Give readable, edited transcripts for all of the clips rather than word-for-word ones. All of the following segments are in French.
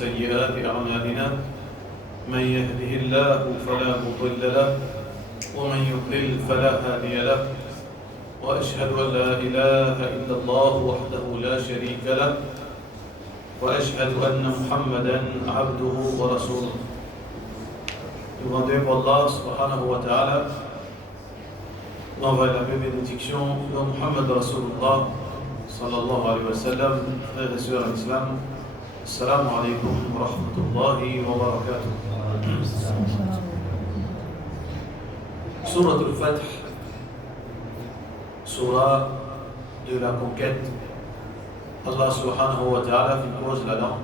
سيئات أعمالنا من يهده الله فلا مضل له ومن يضلل فلا هادي له وأشهد أن لا إله إلا الله وحده لا شريك له وأشهد أن محمدا عبده ورسوله. Demandez pour Allah subhanahu wa ta'ala l'envoi de la bénédiction de Muhammad Rasulullah sallallahu alayhi wa sallam. Frères et sœurs en islam, Assalamu alaikum wa rahmatullahi wa barakatuh. Surat al-Fath, surah de la conquête. Allah subhanahu wa ta'ala pose là-dedans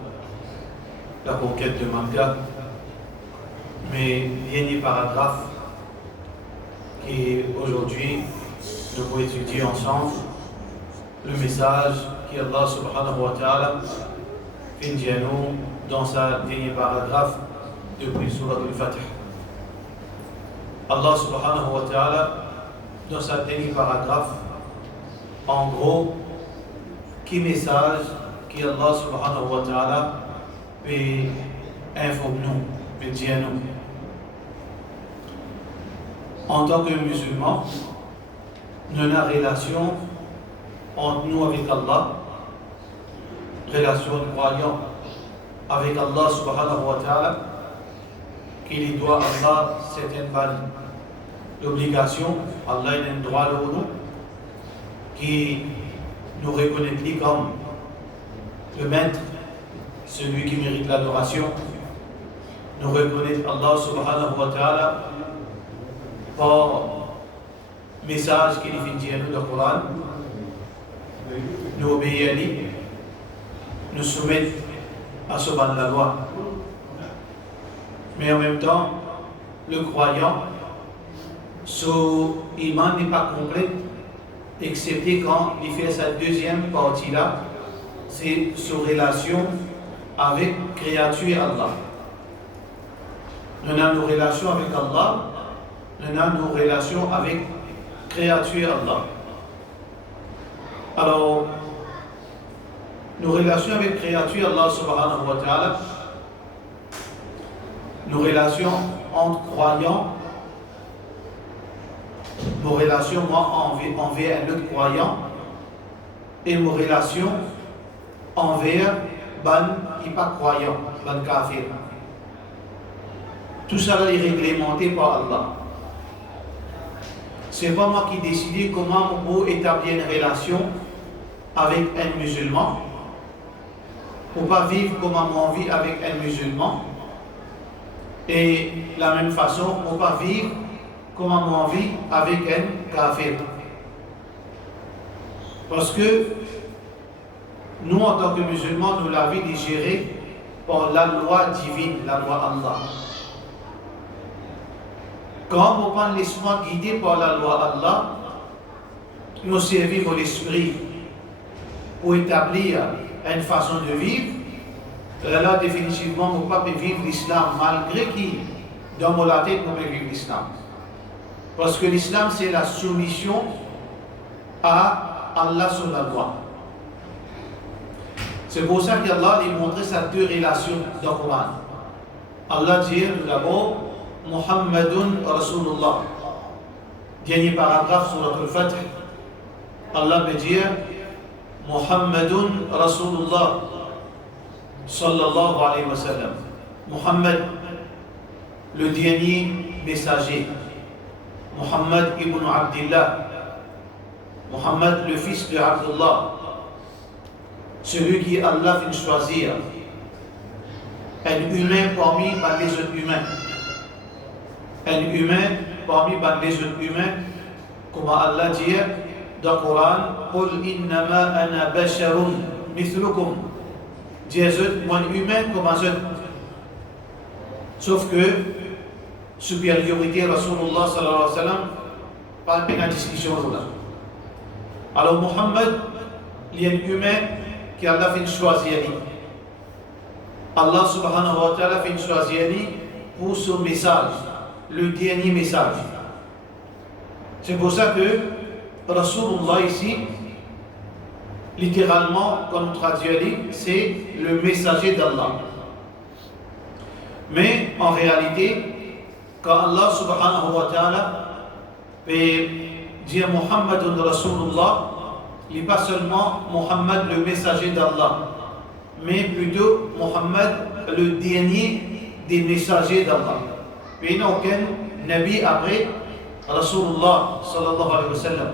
la conquête de Makkah, mais dernier paragraphe qui aujourd'hui nous pouvons étudier ensemble le message qu'Allah subhanahu wa ta'ala fait dans sa dernier paragraphe depuis Surat al-Fath. Allah subhanahu wa ta'ala dans sa dernier paragraphe, en gros, qui message qu'Allah subhanahu wa ta'ala peut informer nous, peut dire nous. En tant que musulmans, nous avons une relation entre nous avec Allah, relation de croyant avec Allah subhanahu wa ta'ala, qu'il doit avoir certaines l'obligation, Allah a un droit de nous, qui nous reconnaît comme le maître, celui qui mérite l'adoration. Nous reconnaît Allah subhanahu wa ta'ala par message qu'il fait dire nous dans le Coran, nous obéir à lui, nous soumettre à ce ban de la loi. Mais en même temps, le croyant, son iman n'est pas complet, excepté quand il fait sa deuxième partie-là, c'est sa relation avec créature Allah. Nous avons nos relations avec Allah, nous avons nos relations avec créature Allah. Alors, nos relations avec créature Allah subhanahu wa ta'ala, nos relations entre croyants, nos relations envers un autre croyant et nos relations envers ban qui pas croyant, ban kafir. Tout ça est réglementé par Allah. C'est pas moi qui décide comment on peut établir une relation avec un musulman. On ne peut pas vivre comme on vit avec un musulman. Et de la même façon, on ne peut pas vivre comme on vit avec un kafir. Parce que nous, en tant que musulmans, nous la vie est gérée par la loi divine, la loi Allah. Quand on prend l'esprit guidé par la loi Allah, nous servons l'esprit pour établir une façon de vivre. Là, définitivement, on ne peut pas vivre l'islam, malgré qui, dans la tête, on peut vivre l'islam. Parce que l'islam, c'est la soumission à Allah sur la loi. C'est pour ça qu'Allah a montré ces deux relations dans le Coran. Allah dit tout d'abord, Muhammadun Rasulullah. Dernier paragraphe sur al-Fath. Allah veut dire Muhammadun Rasulullah sallallahu alayhi wa sallam. Muhammad, le dernier messager. Muhammad ibn Abdillah. Muhammad, le fils de Abdullah. Celui qui Allah fait choisir. Un humain parmi les autres humains. Un humain parmi les autres humains. Comme Allah dit dans le Coran, Qul innama ana basharun mithlukum. Dis moi humain comme un autre. Sauf que supériorité Rasulullah sallallahu alayhi wa sallam, pas de discussion là. Alors Muhammad, il y a un humain qui Allah fait choisir. Allah subhanahu wa ta'ala fait choisir pour son message, le dernier message. C'est pour ça que Rasulullah ici, littéralement, comme on traduit, c'est le messager d'Allah. Mais en réalité, quand Allah subhanahu wa ta'ala dit Muhammadun Rasulullah, il n'est pas seulement Muhammad le messager d'Allah, mais plutôt Muhammad le dernier des messagers d'Allah. Il n'y a aucun Nabi après Rasulullah sallallahu alayhi wa sallam.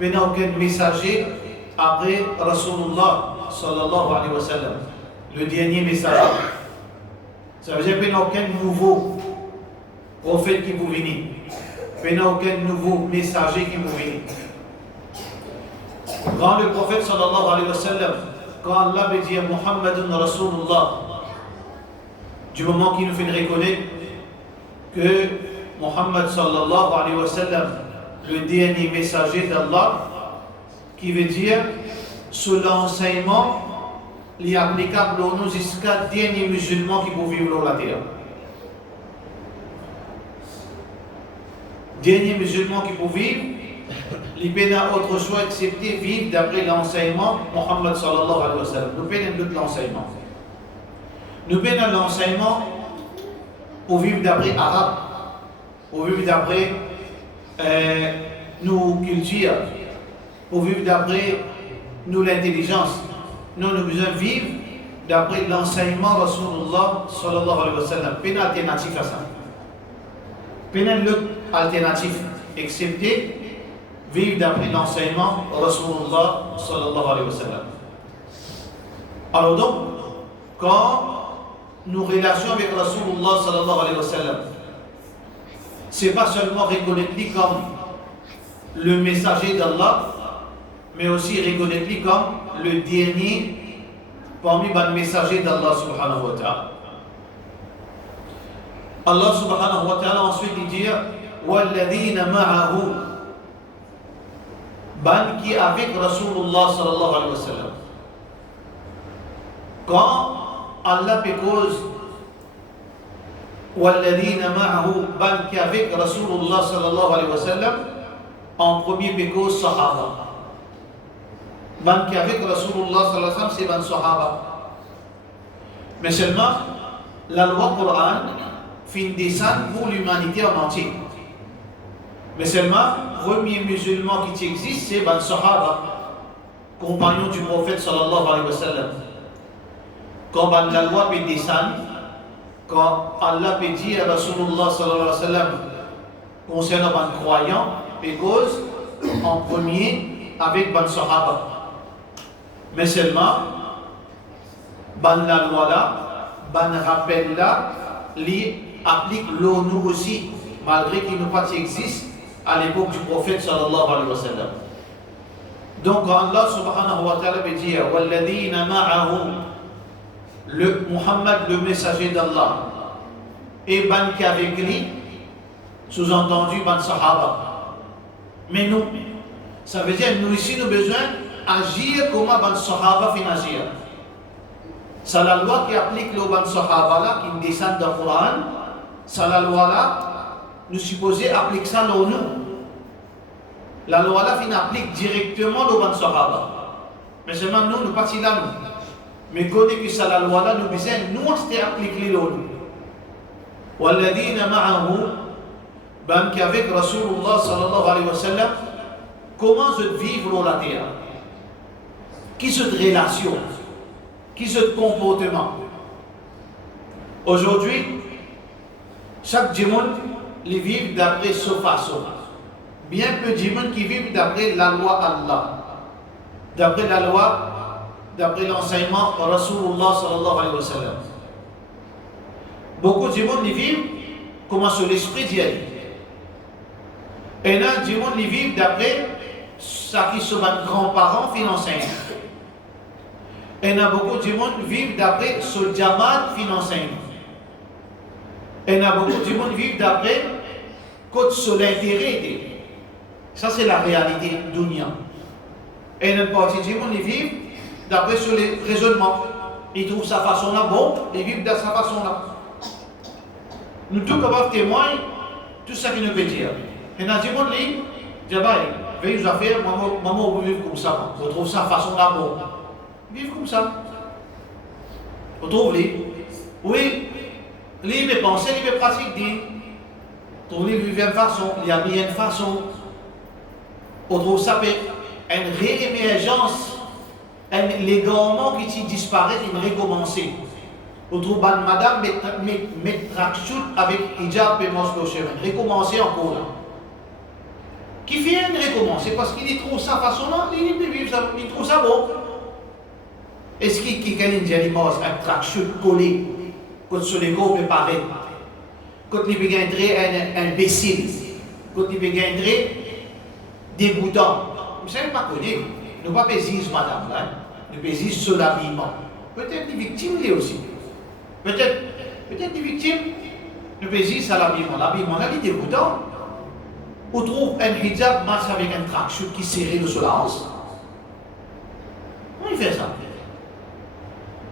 Il n'y a aucun messager après Rasulullah sallallahu alayhi wa sallam, le dernier messager. Ça veut dire qu'il n'y a aucun nouveau prophète qui vous venir. Il n'y a aucun nouveau messager qui vous venir. Quand le prophète sallallahu alayhi wa sallam, quand Allah veut dire Muhammadun Rasulullah, du moment qu'il nous fait reconnaître que Muhammad sallallahu alayhi wa sallam, le dernier messager d'Allah, qui veut dire sous l'enseignement li applicable à nous jusqu'à dernier musulman qui peut vivre sur la terre. Dernier musulman qui peut vivre, il n'a autre choix excepté vivre d'après l'enseignement Muhammad sallallahu alayhi wa sallam. Nous prenons d'autres l'enseignement. Nous prenons l'enseignement pour vivre d'après arabe, pour vivre d'après nos cultures, pour vivre d'après nous l'intelligence. Nous avons besoin de vivre d'après l'enseignement Rasulullah sallallahu alayhi wa sallam. Pas d'alternative à ça. Pas d'autre alternative, excepté vivre d'après l'enseignement Rasulullah sallallahu alayhi wa sallam. Alors donc, quand nous relations avec Rasulullah sallallahu alayhi wa sallam, c'est pas seulement reconnaître lui comme le messager d'Allah, mais aussi reconnaître lui comme le dernier parmi les messagers d'Allah subhanahu wa ta'ala. Allah subhanahu wa ta'ala ensuite il dit وَالَّذِينَ مَعَهُ, ban qui avec Rasulullah sallallahu alayhi wa sallam. Quand Allah cause وَالَّذِينَ مَعَهُ, ban qui avec Rasulullah sallallahu alayhi wa sallam, en premier cause Sahaba. Ban qui avec Rasulullah sallallahu alayhi wa sallam, c'est ban Sahaba. Mais seulement, la loi Coran fait une descente pour l'humanité en entier. Mais seulement, le premier musulman qui existe, c'est ban Sahaba, compagnon du prophète sallallahu alayhi wa sallam. Quand la loi peut descendre, quand Allah peut dire à Rasulullah sallallahu alayhi wa sallam concernant les croyants, et cause en premier avec ban Sahaba. Mais seulement, la loi là, rappel là, li applique l'ONU aussi, malgré qu'il ne pas existe à l'époque du prophète sallallahu alayhi wa sallam. Donc Allah subhanahu wa ta'ala veut dire وَالَّذِينَ مَعَهُ, le Muhammad le messager d'Allah, et ban qui avec lui, sous-entendu ban Sahaba. Mais nous, ça veut dire nous ici nous avons besoin d'agir comme ban Sahaba fin agir. C'est la loi qui applique le ban Sahaba là, qui descend dans le Coran. C'est la loi là, nous supposons appliquer ça dans nous. La loi là, fin applique directement le ban Sahaba. Mais seulement nous, nous pas si là nous. Mais connaît que c'est la loi là, nous besoin nous appliquer le nous. وَالَّذِينَ مَعَهُ, ban qui avec Rasulullah sallallahu alayhi wa sallam, comment se vivre dans la terre? Qui se relation? Qui se comportement? Aujourd'hui, chaque monde les vit d'après sa façon. Bien peu de gens qui vivent d'après la loi Allah, d'après la loi, d'après l'enseignement Rasulullah sallallahu alayhi wa sallam. Beaucoup de gens les vivent comme sur l'esprit d'Dieu. Et là, des gens les vivent d'après ce qui sont leurs grands-parents qui enseignent. Et il y a beaucoup de gens qui vivent d'après ce Jamaat qui enseigne. Et il y a beaucoup de gens qui vivent d'après ce l'intérêt. Ça, c'est la réalité dunya. Et il y a une partie de gens qui vivent d'après sur les raisonnements. Ils trouvent sa façon là bon, ils vivent de sa façon là. Nous tous capables de témoigner tout ce qu'il nous veut dire. Et dans les gens qui disent, veillez aux affaires, maman, vous vivez comme ça. Vous trouvez sa façon là bon. Vivre comme ça. Vous trouvez? Oui, les pensées, les pratiques, pour les vivre de façon, il y a bien de façon. On trouve ça une réémergence, les garments qui disparaissent, ils recommencent. On trouve madame mettre tracksuit avec hijab et mosque au chemin, recommencer encore là. Qui vient de recommencer parce qu'il trouve ça façon là, il trouve ça bon. Est-ce qu'il y a un tracksuit collé, quand sur les gros préparés, quand il peut gagner un imbécile, quand il peut gagner dégoûtant. Vous ne savez pas connaître, nous ne pas pésis madame là, nous pésis sur l'habillement. Peut-être des victimes là aussi. Peut-être des victimes, nous pésis à l'habillement. L'habillement là, il est dégoûtant. On trouve un hijab marche avec un tracksuit qui serré de la hanche. Comment il fait ça?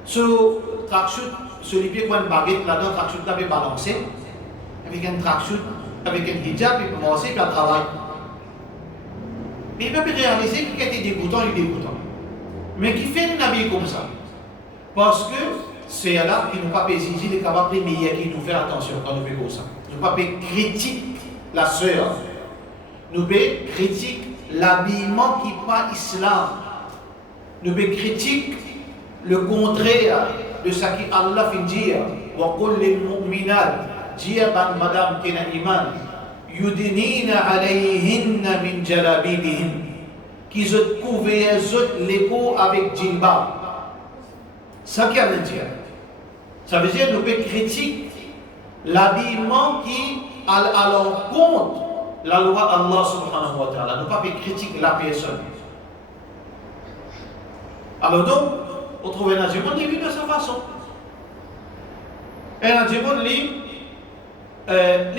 Ce tracksuit, celui qui a une baguette là-dedans, le tracksuit là, il balancer. Avec un tracksuit, avec un hijab, il peut commencer, puis il travaille. Mais il peut réaliser qu'il est dégoûtant, il est dégoûtant. Mais qui fait une habille comme ça? Parce que c'est là qui nous pas pésiser, il est capable de meilleur qui nous fait attention quand nous faisons ça. Nous pas critique la sœur. Nous critique l'habillement qui n'est pas islam. Nous critique le contraire de ce qu'Allah fait dire. Wa qul lil mu'minat dire madame qui n'a iman yudnina alayhinna min jalabibihin qui se couvert l'écho avec djilbab. Ça qui a le dire. Ça veut dire nous critique l'habillement qui à l'encontre la loi Allah subhanahu wa ta'ala. Nous ne pas critiquer la personne. Alors donc, on trouve un adjumon qui vit de sa façon. Un adjumon, il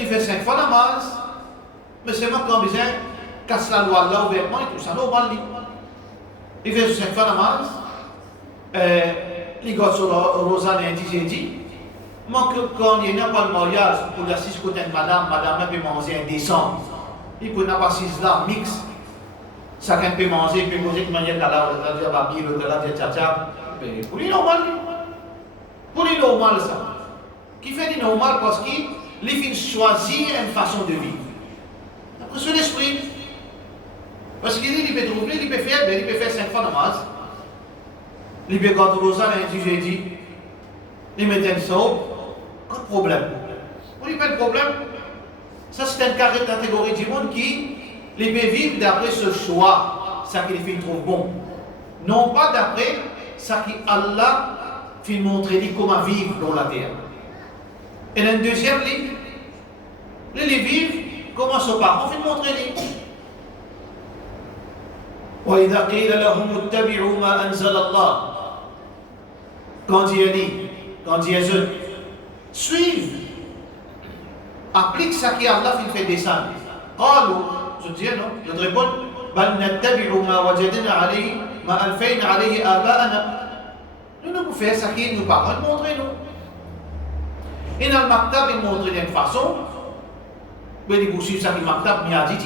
fait 5 fois namaz, mais c'est moi qui ai besoin casse la loi là ouvertement et tout ça, normal. Il fait 5 fois namaz, il gosse sur le rosa et dit, moi, quand il n'y a pas le mariage, pour la 6 côtés de madame là peut manger indécent. Il peut pas 6 là, mix. Chacun peut manger, peut manger de manière qu'elle a dit à Babi, l'autre là, dit tcha. Pour lui, normal. Pour lui, normal ça. Qui fait du normal parce qu'il fait choisir une façon de vivre. Après, son esprit. Parce qu'il peut trouver, il peut faire 5 fois namaz. Il peut garder Rosa, il dit, il met un saut. Pas de problème. Pour lui, pas de problème. Ça, c'est une catégorie du monde qui les peut vivre d'après ce choix, ça qu'il fait trouve bon. Non pas d'après ça qu'Allah fait montrer comment vivre dans la terre. Et le deuxième livre, les vivre comment ses parents fait montrer les. وإذا قيل لهم اتبعوا ما أنزل الله. Quand il dit suivre, applique ça qu'Allah fait descendre. قالوا, je dis non, je réponds بل نتبع ما وجدنا عليه ما ألفينا عليه آباءنا. Nous nous faisons ça qui nous parle, montrez-nous. Et dans le maktab, il montre d'une façon, mais vous suivez ça qui maktab, il a dit,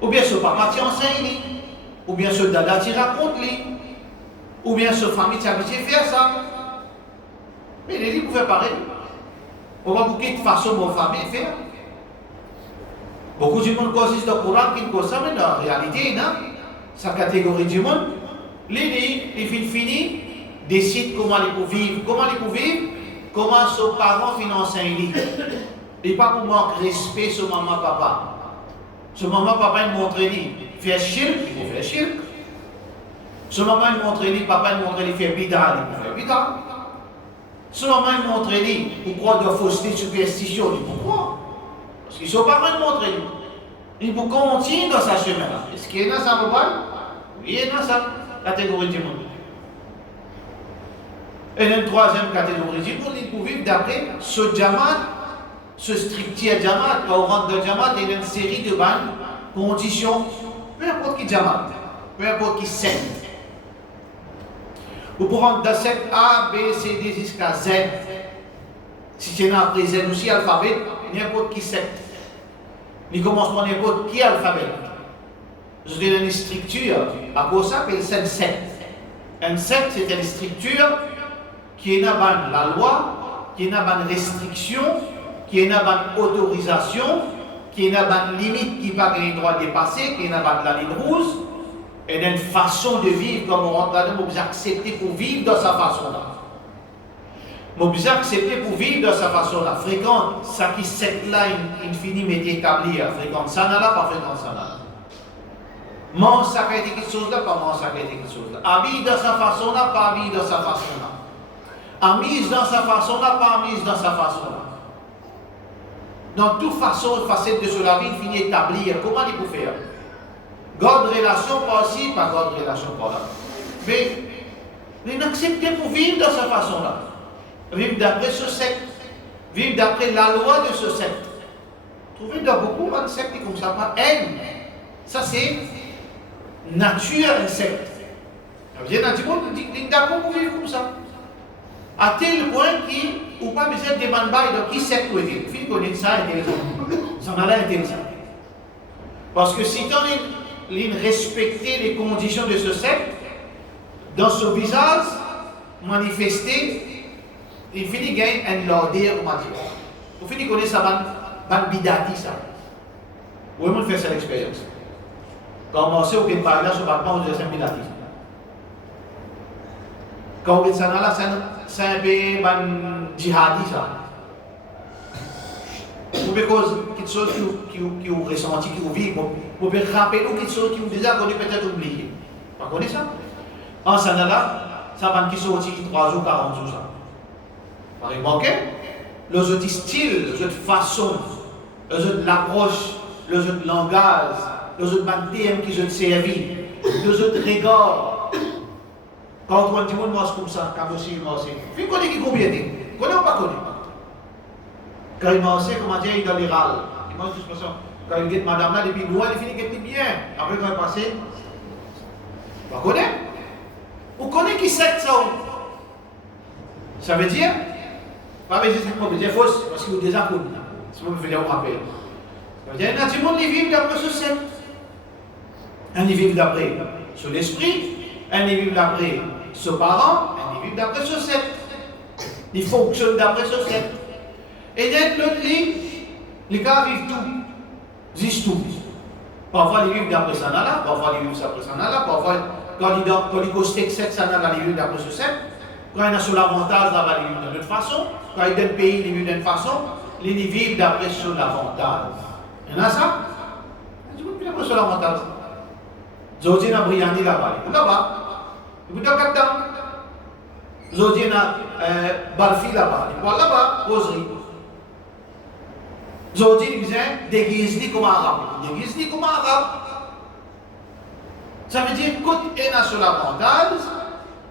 ou bien ce papa qui enseigne, ou bien ce dada qui raconte, ou bien ce famille qui habite faire ça. Mais il dit, vous faites pareil. On va beaucoup de façon pour famille faire. Beaucoup de monde consiste dans le Coran qui ne consomme, mais en réalité, sa catégorie du monde, les finis décident comment ils peuvent vivre, comment ses parents financent un lit. Et pas pour manquer respect sur maman papa. Sur maman papa il montre lui faire shirk, il faut faire shirk. Sur maman il montre lui papa il montre lui faire bid'a, il faut faire bid'a. Sur maman il montre lui pourquoi de fausseté superstition, pourquoi? Parce qu'ils sont pas mal montrés. Il faut continuer dans sa chemin là. Est-ce qu'il y a dans sa mobile? Oui, il y a dans sa catégorie du monde. Et la troisième catégorie du monde, il faut vivre d'après ce Jamaat, ce strictier Jamaat. Quand on rentre dans Jamaat, il y a une série de bonnes conditions. Peu importe qui Jamaat, peu importe qui secte. Vous pouvez rentrer dans secte A, B, C, D jusqu'à Z. Si c'est après Z aussi, alphabet, n'importe qui secte. Il commence par n'importe qui alphabet. Je donne une structure. À cause de ça, c'est une secte. Une secte, c'est une structure qui est dans la loi, qui n'a pas de restriction, qui n'a pas d'autorisation, qui n'a pas de limite, qui n'a pas de droit de dépasser, qui n'a pas de la ligne rouge, et d'une façon de vivre comme on rentre là-dedans, vous accepter pour vivre dans sa façon-là. Vous accepter pour vivre dans sa façon-là. Fréquente, ça qui cette là, il finit mais établi, fréquente ça là, pas fréquente ça là. Mange ça qui a été quelque chose là, pas mange ça qui a été quelque chose là. Habille dans sa façon-là, pas habille dans sa façon-là. Amise dans sa façon-là, pas amise dans sa façon-là. Dans toute façon, facette de cela, vie, finit établir. Comment il peut faire? God relation pas aussi, pas God relation pas là. Mais, il accepte pour vivre dans sa façon-là. Vivre d'après ce secte. Vivre d'après la loi de ce secte. Trouvez dans beaucoup de sectes comme ça, pas haine. Ça c'est nature un secte. Il y a des gens qui sont d'accord pour vivre comme ça. À tel point qu'il ou pas besoin de demander donc qui secte ou est-il. Il connaît ça intéressant. Ça en a l'air intéressant. Parce que si on respecter les conditions de ce secte, dans ce visage manifesté, il finit gagner un lauder ou matière. Vous finissez connaître ça, ban bidati ça. Vous pouvez faire cette expérience. Quand on sait au Québec, par exemple, on dit que c'est un bidati. Quand on dit ça, c'est un peu djihadi ça. Vous pouvez cause quelque chose qui vous ressenti, qui vous vit. Vous pouvez rappeler quelque chose qui vous déjà connu, peut-être oublié. Vous connaissez ça? En ça ça va qui sorti 3 jours, 40 jours ça. Par exemple, le autres style, les autres façon, les autres l'approche, les autres langage, les autres thèmes qui sont servis, les autres regards. Quand on dit moi comme ça, comme aussi, moi aussi. Vous connaissez qui combien de vous connaissez ou pas connaissez? Quand il m'a aussi, comment dire, il est dans les râles. Il m'a dit, quand il dit madame là, depuis loin, il finit qu'il était bien. Après, quand il est passé, vous connaissez? Vous connaissez qui c'est ça? Ça veut dire, pas veut dire que vous dire fausse, parce que vous déjà connu. Si vous me faites un rappel. Ça veut dire, il y a du monde qui vit d'après ce secte. Un qui vit d'après ce l'esprit, un qui vit d'après ce parent, un qui vit d'après ce secte. Il fonctionne d'après ce secte. Et d'être l'autre ligne, les gars vivent tout. Ils disent tout. Parfois, ils vivent d'après ça là, parfois, ils vivent d'après ça là, parfois, quand ils costent cette ça là, ils vivent d'après ce secte. Quand il y a sur l'avantage, là, ils vivent d'une autre façon. Quand il y a d'un pays, ils vivent d'une façon. Ils vivent d'après sur l'avantage. Il y en a ça? Ils vivent d'après sur l'avantage. Zodi na Briandi là-bas. Là-bas. Ils vivent dans le temps. Zodi na Barfi là-bas. Ils vivent là-bas, poserie. Zodi, ils disent déguise comme arabe. Déguise comme arabe. Ça veut dire qu'il y a sur l'avantage.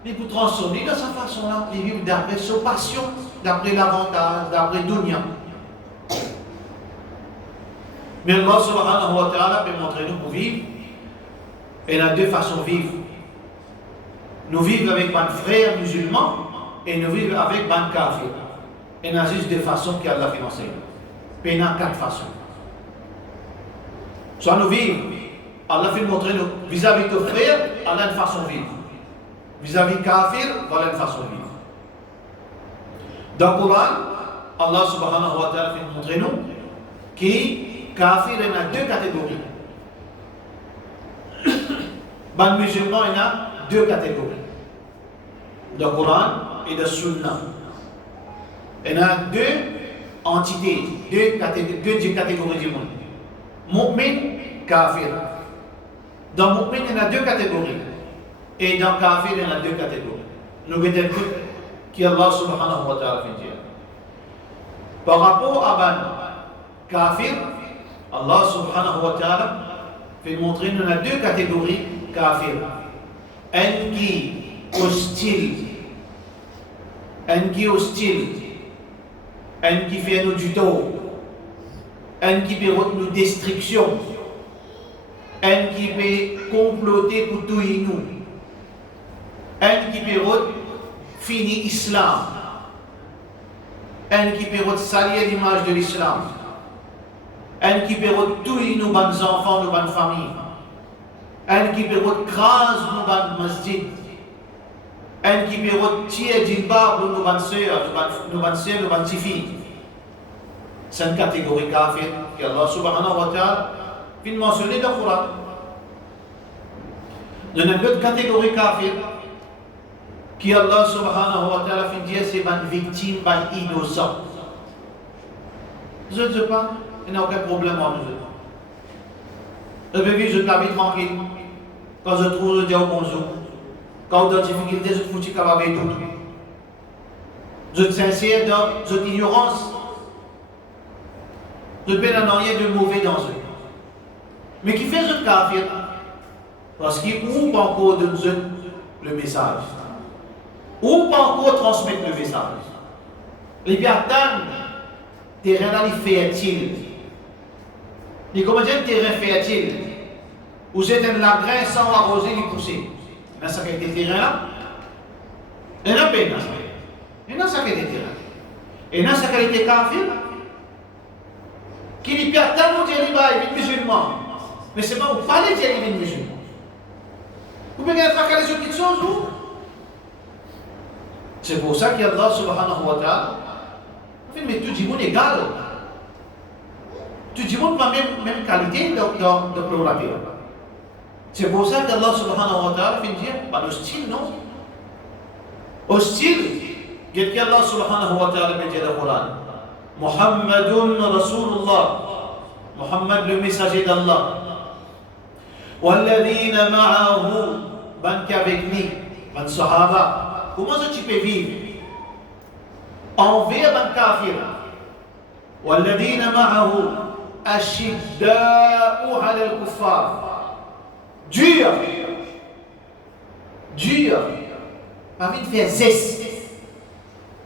Il peut transformer de sa façon-là. Il vit d'après sa passion, d'après l'avantage, d'après Dunya. Mais Allah subhanahu wa ta'ala peut montrer nous pour vivre. Et il y a deux façons de vivre. Nous vivons avec un frère musulman et nous vivons avec un kafir. Et il y a juste deux façons qu'Allah fait enseigner. Et il y a 4 façons. Soit nous vivons, Allah fait montrer nous vis-à-vis de frère, Allah a une façon de vivre. Vis-à-vis kafir, voilà une façon de vivre. Dans le Coran, Allah subhanahu wa ta'ala fait montrer nous que kafir, il y a 2 catégories. Dans le musulman, il y a 2 catégories. Dans le Coran et dans le Sunnah. Il y a 2 entités, 2 catégories du monde. Mu'min, kafir. Dans Mu'min, il y a 2 catégories. Et dans kafir, il y a 2 catégories. Nous regardons qui Allah subhanahu wa ta'ala fait dire. Par rapport à ban kafir, Allah subhanahu wa ta'ala fait montrer qu'il y a 2 catégories kafir. Un qui hostile, un qui fait nous du tort, un qui fait nous destruction, un qui peut comploter pour tout nous. Un qui peut finir l'islam, un qui peut salir l'image de l'islam, un qui peut tout nos bonnes enfants, nos bonnes familles, un qui peut craser nos bonnes masjid, un qui peut retirer djilbab nous bonnes sœurs, nous bonnes filles. C'est une catégorie kafir que Allah subhanahu wa ta'ala vient mentionner dans le Coran. Il y a une autre catégorie kafir qui Allah subhanahu wa ta'ala vient dire c'est une victime, une innocent. Je ne sais pas, il n'y a aucun problème entre nous. Je vais vivre la vie tranquille. Quand je trouve, je dis bonjour. Quand dans des difficultés, je trouve que je avec tout. Je suis sincère dans cette ignorance. Je ne peux rien de mauvais dans eux. Mais qui fait ce kafir? Parce qu'il ouvre pas encore de nous le message. Ou pas encore transmettre le message. Les biatans, terrain-là, il fertile. Les comédiens terrain fertile. Vous êtes un lagrin sans arroser, il pousser. Dans ce qui est terrain-là, il y a un peu dans ça. Et dans ce qui est terrain. Et dans ce qui est kafir, qui est biatan, on dit qu'il est musulman. Mais c'est pas vous parlez qu'il est musulman. Vous pouvez être sur quelque chose, vous? C'est pour ça qu'Allah subhanahu wa ta'ala mais tout le monde est égal. Tout le monde n'a même qualité de pluralité. C'est pour ça qu'Allah subhanahu wa ta'ala fait dire, pas hostile, non? Hostile, qu'Allah subhanahu wa ta'ala fait dire dans le Coran. Muhammadun Rasulullah. Muhammad le messager d'Allah. Walladhina ma'ahu, ban qu'avec lui, ban sahaba. Comment ça tu peux vivre envers ban kafir? Walladhina ma'ahu ashidda'u 'ala al-kuffar. Dur. Pas envie de faire zeste.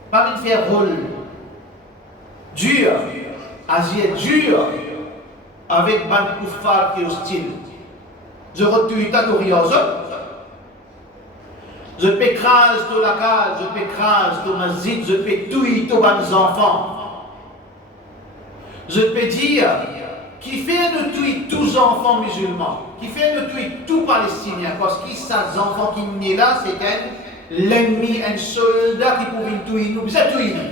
Pas envie de faire rôle. Dur. Agir dur avec ban kuffar qui est hostile. Je retue ta curieuse. Je pécrase tout la case, je pécrase tout masjid, je peux tuer tous mes enfants. Je peux dire qui fait de tuer tous enfants musulmans, qui fait de tuer tous palestiniens, parce que ces enfants qui sont là, c'est l'ennemi, un soldat qui pouvait tuer nous, c'est tuer nous.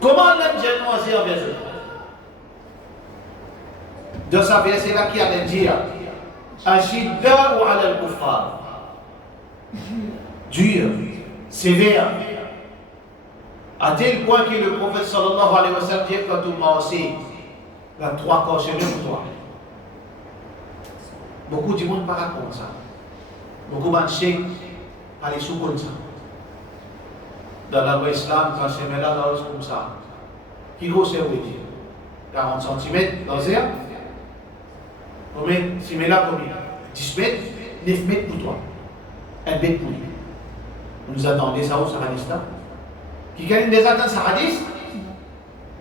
Comment l'aime génoiser envers eux? Dans sa verset-là qui allait dire Ashidda ou ala al-kuffar. Dur, sévère. À tel point que le prophète sallallahu alayhi wa sallam dit quand tout le monde aussi, il y a 3 cochers pour toi. Beaucoup de monde ne parlent pas comme ça. Beaucoup de cheikh parlent sous comme ça. Dans la loi islam, quand c'est là, c'est comme ça. Qui gros c'est oui dire 40 cm dans l'air. Combien? Si mais là combien? 10 mètres, 9 mètres pour toi. 1 mètre pour lui. Vous nous attendez ça où, ça hadith là? Qui gagne des attentes, ça hadith?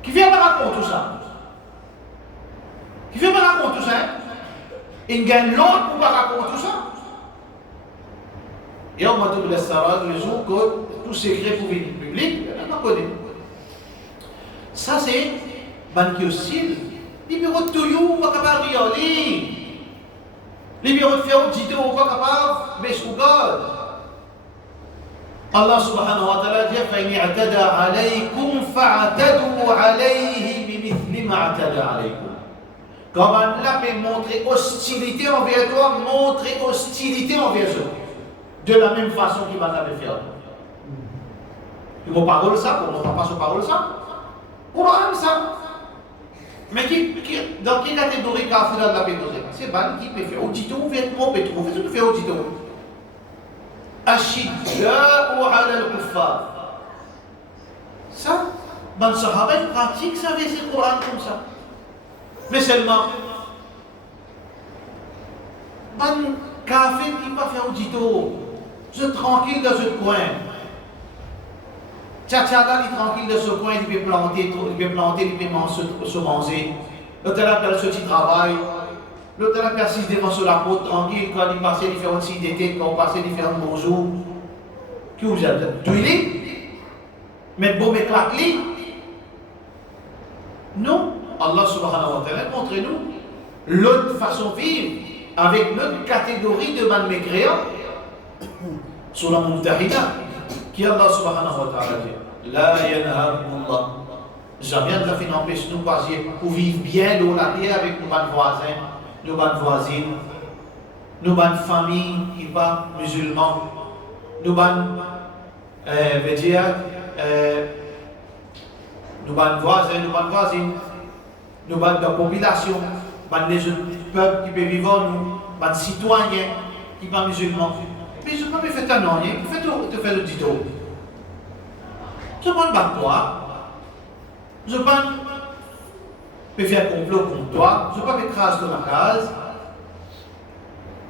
Qui vient me raconter tout ça? Qui vient me raconter tout ça? Il gagne l'autre pour me raconter tout ça? Et on m'a dit le jour que tout secret pour venir public, on n'a pas connu. Ça c'est banquier hostile. Les bureaux de Toyou, on va capable de rigoler. Les bureaux de faire auditer, on va capable de baisser au God. Allah subhanahu wa ta'ala dit فَإِنْ اعْتَدَى عَلَيْكُمْ فَاعْتَدُوا عَلَيْهِ بِمِثْلِ مَا اعْتَدَى عَلَيْكُمْ. Quand Allah peut montrer hostilité envers toi, montrer hostilité envers eux. De la même façon qu'il va t'avoir fait. Ils vont parler ça, pour ne pas se parler ça. Pour ça. Mais dans quelle catégorie kafir de la pédosée? C'est pas qui peut faire audito ou vêtement, peut trouver ce que fait audito. Ashidda ou ala al-kuffar. Ça, dans le Sahaba, ils pratiquent ça avec le Coran comme ça. Mais seulement, un kafir qui ne peut pas faire audito, je tranquille dans ce coin. Tchatchada, il est tranquille de ce coin, il peut planter, il peut se manger. L'autre là, il fait ce petit travail. L'autre là, il persiste devant sur la côte, tranquille, quand il passe différentes signes d'été, quand il passe différents bonjours. Qui vous a dit? Tuer, mettre beau éclater. Non, Allah subhanahu wa ta'ala, montrez-nous l'autre façon de vivre, avec notre catégorie de mal mécréants. Sur la Mumtahina, qui Allah subhanahu wa ta'ala dit La yanhakumullah. Jamais Allah fait n'empêche nous pour vivre bien dans la terre avec nos bonnes voisins, nos bonnes voisines, nos bonnes familles qui pas musulmans, nos bonnes, nos bonnes voisins, nos bonnes voisines, nos bonnes de population, les peuples qui peuvent vivre nous, les citoyens qui pas musulmans. Mais je ne peux pas faire un nom, je fais le dito. Je ne peux pas toi. Je ne peux pas faire complot contre toi. Je ne peux pas écraser dans ma case.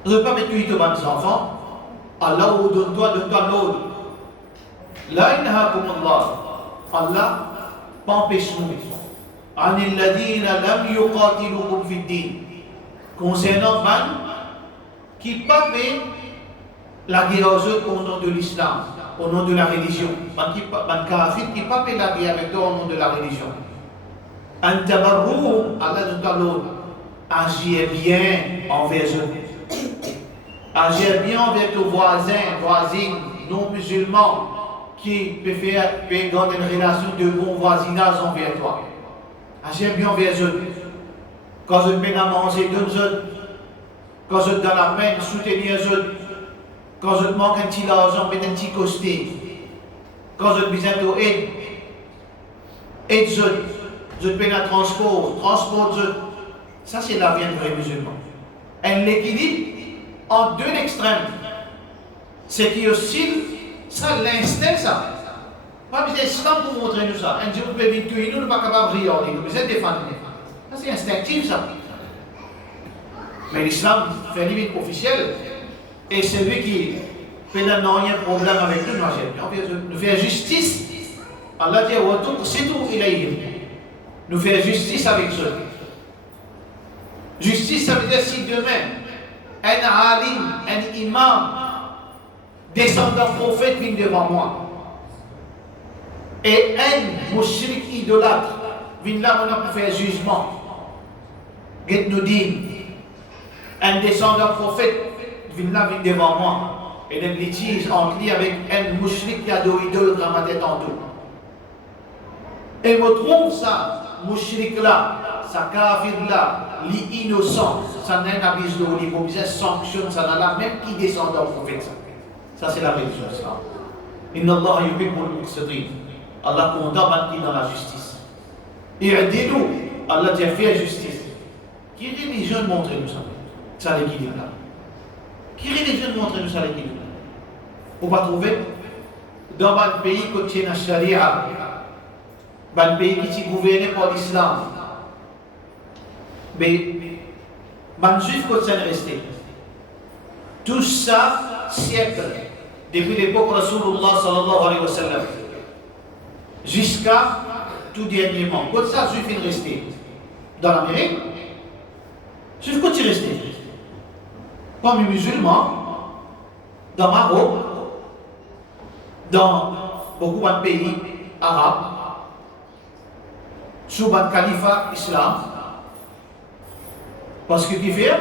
Je ne peux pas tuer tes enfants. Allah ou donne-toi l'autre. La ilaha illallah. Allah empêche-nous. عن الذين لم يقاتلوكم في الدين. Concernant qui ne pas la guerre aux autres au nom de l'islam, au nom de la religion. Man kafir qui ne pas la guerre avec toi au nom de la religion. Antabarru, Allah nous parle, agir bien envers eux. Agir bien envers tes voisins, voisines, non musulmans, qui peuvent garder une relation de bon voisinage envers toi. Agir bien envers eux. Quand je peine à manger, donne-eux. Quand je dans la peine, soutenir eux. Quand je manque un petit argent, mettre un petit costé. Quand je besoin d'aide, aide-eux. Je peine à transport eux. Ça, c'est la vie d'un vrai musulman. Un équilibre en deux extrêmes. C'est qui oscille, ça, l'instinct, ça. Pas besoin d'islam pour montrer nous ça. Un jour, vous pouvez venir tuer nous, nous ne sommes pas capables de rire, nous besoin de défendre. Ça, c'est instinctif, ça. Mais l'islam fait limite officielle. Et celui qui fait un problème avec nous, nous fait justice. Allah dit, c'est tout, il a dit. Nous fait justice avec eux. Justice, ça veut dire si demain, un alim, un imam, descendant prophète vient devant moi, et un mushrik idolâtre vient là pour faire jugement, get nous dit, un descendant prophète vient là devant moi, et un litige entre lui avec un mushrik qui a deux idoles dans ma tête en tout. Et me trouve ça, mushrik là, ça kafir là, l'innocent, ça n'a pas besoin de l'objet, sanctionne, ça n'a la même qui descend dans le prophète. Ça c'est la religion islam. Inna Allah yuhibbul muqsitin. Allah condamne qui dans la justice. Et aidez-nous, Allah dit faire justice. Qui religion montre-nous ça? Ça l'équilibre là. Qui religion montre-nous ça l'équilibre? Vous ne pas trouver dans un pays qui tient la charia, un pays qui est gouverné par l'islam. Mais les juifs qui sont restés, tout ça, siècle, depuis l'époque de Rasulullah sallallahu alayhi wa sallam, jusqu'à tout dernièrement, quand ça, les juifs sont restés dans l'Amérique, les juifs sont restés. Parmi les musulmans, dans Maroc, dans beaucoup de pays arabes, sous le califat islam. Parce que qui fait,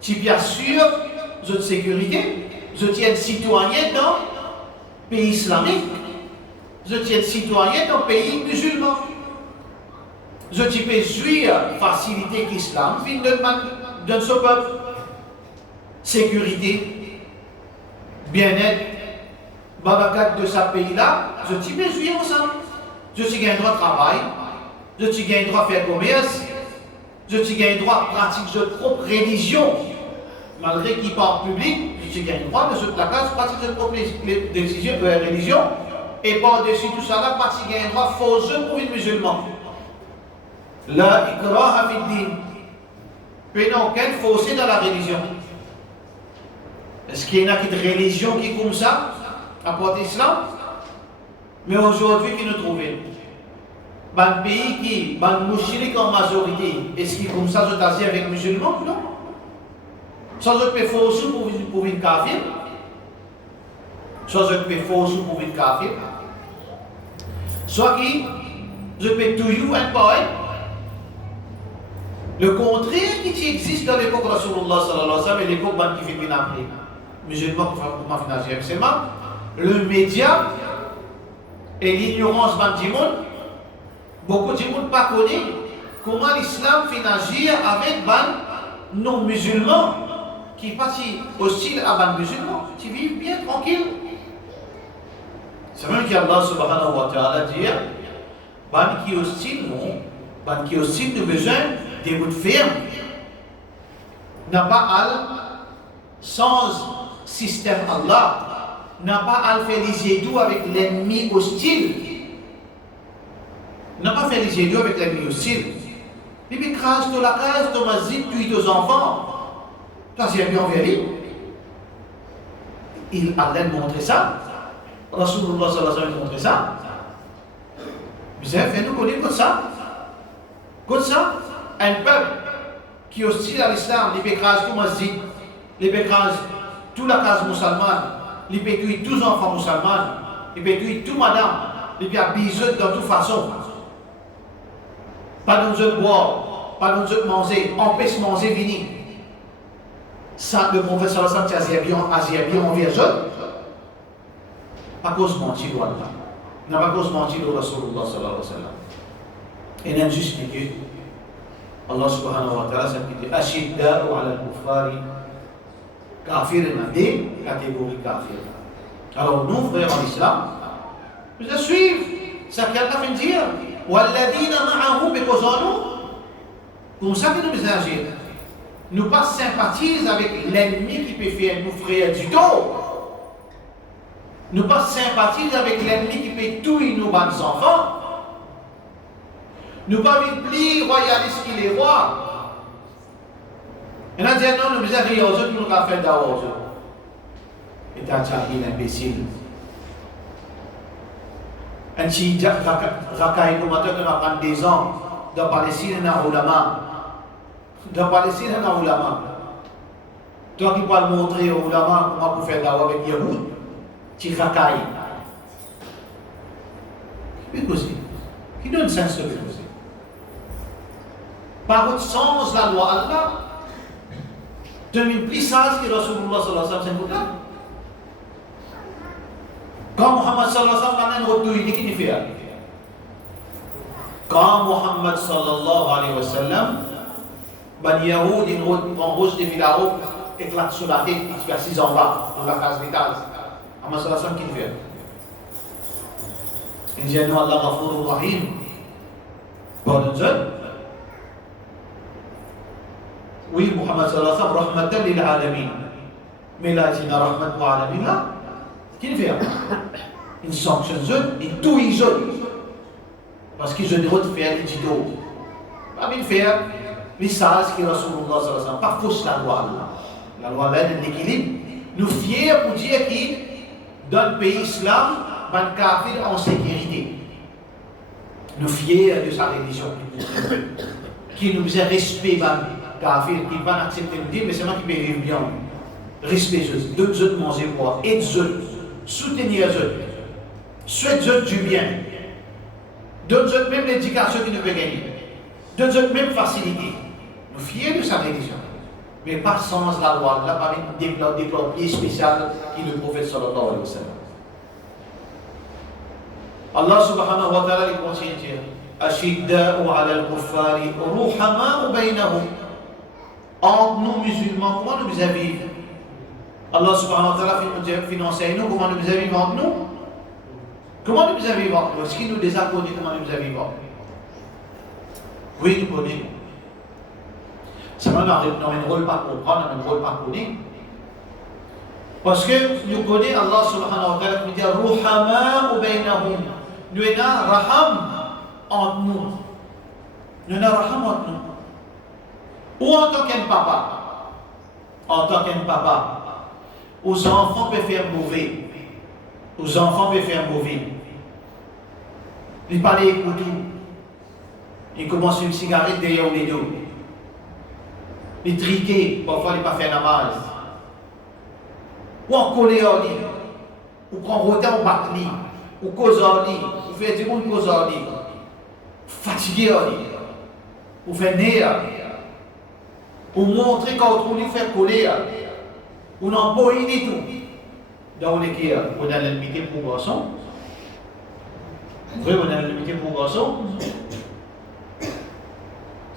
tu bien sûr votre sécurité, je tiens citoyen dans le pays islamique, je tiens citoyen dans le pays musulman. Je peux jouir facilité qu'islam vient de ce peuple. Sécurité, bien-être, babakat de ce pays-là, je peux jouir ensemble. Je suis un droit de travail, je suis un droit de faire commerce. Je suis un droit de pratiquer notre propre religion, malgré qu'il parle public, je suis un droit de se placer, pratique notre propre religion, et par-dessus tout ça, là, pratiquer un droit faux pour les musulmans. La ikraha fid-din. Mais non, quel fossé dans la religion? Est-ce qu'il y en a qui de religion qui est comme ça, à part l'islam? Mais aujourd'hui, qui nous trouvent? Un pays qui, un mouchirik en majorité, est-ce qu'il est comme ça, je t'assure avec les musulmans? Non. Ça, je peux faire aussi pour une kafir. Ça, je peux faire aussi pour une kafir. Soit qui, je peux toujours un poète. Le contraire qui existe dans l'époque de Rasulullah sallallahu alayhi wa sallam et l'époque qui fait bien après. musulman comment financer. C'est le média et l'ignorance du monde. Beaucoup de monde pas connaît comment l'islam finagir avec nos musulmans qui passent hostile à les musulmans, qui vivent bien tranquille. C'est même qu'Allah subhanahu wa ta'ala dit qui hostile nous besoin des bouts de ferme. N'a pas al sans système Allah, n'a pas al fait les yeux avec l'ennemi hostile. N'a pas fait les yeux avec l'ennemi hostile. Il écrase de la case, de mazid, tue deux enfants. Ça, c'est bien vérité. Il allait montrer ça. Rasulullah sallallahu alayhi wa sallam montrer ça. Vous avez fait nous connaître comme ça. Comme ça, un peuple qui est hostile à l'islam, il écrase tout mazid, il écrase toute la case musulmane, il peut tuer tous les enfants musulmans, il peut tuer toute madame, il peut abuser de toute façon. Pas nous autres boire, pas nous autres manger, empêche manger, venir. Ça, le prophète sallallahu alayhi wa sallam, c'est bien envers eux. Pas cause mentir de Allah. N'a pas cause mentir de Rasulullah sallallahu alayhi wa sallam. Et n'a juste dit Allah subhanahu wa ta'ala, ça dit Ashidda'u ala al-kuffari kafir n'a des catégories kafir. Alors nous, frères en islam, nous devons suivre ce qu'Allah fait dire. Walladina ma'ahu biqazanu. Comme ça que nous devons agir. Nous pas sympathiser avec l'ennemi qui peut faire nous frères du dos. Nous pas sympathiser avec l'ennemi qui peut tuer nos bons enfants. Nous pas plus royalistes qu'il est roi. Et on a dit non, nous devons rire aux autres, nous devons faire d'abord aux autres. Et t'as dit imbécile. Un petit racaille comme ça, qu'on a prendre des ans de Palestine et ulama. De Palestine et ulama. Toi qui peux montrer aux ulama comment pour faire d'abord avec Yahoud, tu racaille. Qui donne sens de cause? Par votre sens, la loi Allah, devient plus sage que Rasulullah sallallahu alayhi wa sallam. Quand Muhammad sallallahu alayhi wa sallam a un retour, il fait. Quand Muhammad sallallahu alayhi wa sallam, ben Yahoud, il prend rouge des villaros, éclate sur la tête, il fait 6 en bas, dans la case vitale. Muhammad sallallahu alayhi wa sallam, qu'il fait? Il dit, nous, Allah Ghafurur Rahim, pardonne-nous. Oui, Muhammad sallallahu alayhi wa sallam, rahmatan lil alamin. Mais là, il y a rahmat pour alamin là. Qu'il fait? Il sanctionne eux, il tout les autres. Parce qu'ils ont le droit de faire les jido. Pas bien faire les sages qui Rasulullah sallallahu alayhi wa sallam. Pas fausse la loi là. La loi là, de l'équilibre. Nous fiers pour dire qu'il, dans le pays islam, ban kafir en sécurité. Nous fiers de sa religion. Qui nous faisait respect ban kafir, qui ne va pas accepter de dire, mais c'est moi qui peux vivre bien. Respect eux, deux eux manger quoi, aide eux, soutenir eux, souhaite eux du bien, donne eux même l'éducation qu'ils ne peuvent gagner, donne eux même facilité. Nous fiers de sa religion, mais pas sans la loi, là par une développé spécial qui est le prophète sallallahu alayhi wa sallam. Allah subhanahu wa ta'ala il continue de dire Ashidda'u ala al-kuffari ruhama'u baynahum. Entre nous musulmans, comment nous vivons? Allah subhanahu wa ta'ala finance nous, comment nous vivons entre nous? Comment nous vivons entre nous? Est-ce qu'il nous désaccorde comment nous vivons? Oui, nous connaissons. Ça m'a un rôle pas comprendre, un rôle pas connaître. Parce que nous connaissons Allah subhanahu wa ta'ala qui dit Ruhama'u baynahum. Nous avons raham entre nous. Nous avons raham entre nous. Ou en tant qu'un papa. En tant qu'un papa. Aux enfants peuvent faire mauvais. Aux enfants peuvent faire mauvais. Ils parlent écouter. Ils commencent une cigarette derrière les dos. Ils triquent. Parfois, ils ne pas faire namaz. Ou en colère, ou quand on retourne en batterie, ou cause en lit, ou fait du monde cause en lit. Fatigué en lit. Ou fait néa. Ou montrer quand on fait colère. ou non pas du tout. Dans les qui on a limité pour garçon. Vrai, on a limité pour garçon.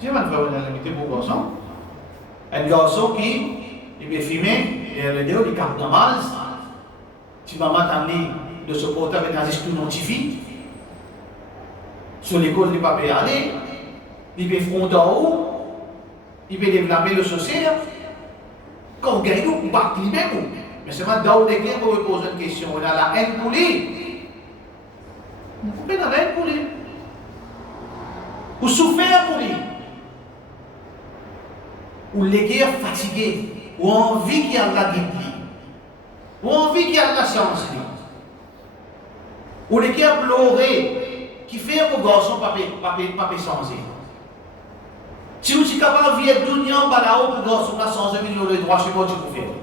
C'est vrai, on a limité pour garçon. Un garçon qui est filmé et le déo, il capte normal. Si maman t'a amené de se porter avec un geste tout notifié, sur l'école, il ne peut pas y aller, il peut fronter en haut, il peut développer le social. Quand on gagne, on ne peut pas climer. Mais c'est pas dans les guerres qu'on vous pose une question. On a la haine pour lui. Vous pouvez dans la haine pour lui. Vous souffrez pour lui. Ou les guerres fatiguées, ou envie qu'il y a la guide, ou envie qu'il y a la science, ou les guerres pleurées, qui fait un garçon pas changer. Si vous êtes capable de vivre d'une an, là-haut, pour garçon pas changer, vous avez le droit, je ne sais pas ce que vous faites.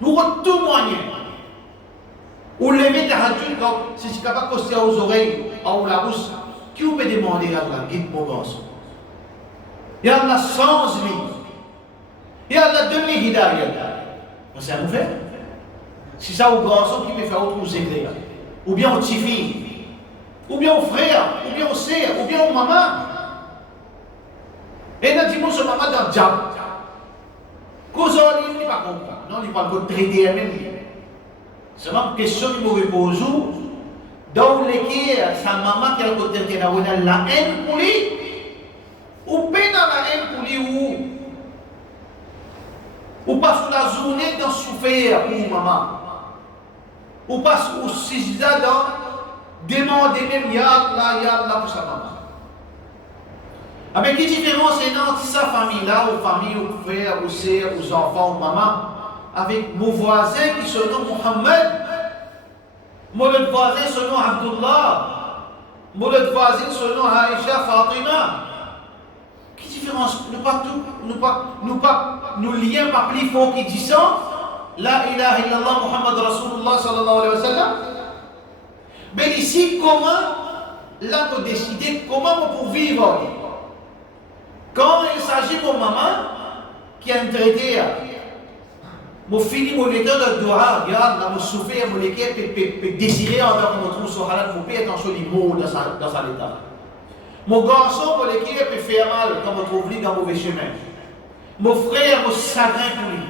Nous avons tout moyen. Ou les mettre à Dieu, si vous êtes capable de coster aux oreilles, ou la bouche, qui vous peut demander à la guide pour garçon? Il y a la sens lui. Il y a la demi-hidayah. C'est à nous faire. Si ça au garçon qui peut faire autre chose, ou bien au petit fille, ou bien au frère, ou bien au sœur, ou bien au maman. Et nous disons ce maman dans le diable. Cause il n'est pas comprendre. Non, il parle de traiter elle-même. C'est une question qu'il me repose. Dans lesquelles sa maman qui a la haine pour lui. Ou bien dans la haine pour lui ou pas sur la journée dans souffrir pour maman. Ou pas sur si dans demander même y'a pour sa maman. Avec quelle différence est dans sa famille là, aux familles, aux frères, aux sœurs, aux enfants, aux mamans, avec mon voisin qui se nomme Mohamed, mon autre voisin se nomme Abdullah, mon autre voisin se nomme Aïcha Fatima. Quelle différence? Nous liens par plus fort qui dit ça. La ilaha illallah Muhammad Rasulullah sallallahu alayhi wa sallam. Mais ici, comment là pour décider comment on peut vivre? Quand il s'agit de maman qui a un traité, mon fini mon lettre de doha, regarde, là, mon souffert, mon équipe peut désirer en tant que notre sur halal, faut payer attention aux mots dans sa l'état. Mon garçon, pour l'équipe, peut faire mal quand on trouve lui dans le mauvais chemin. Mon frère, mon chagrin pour lui.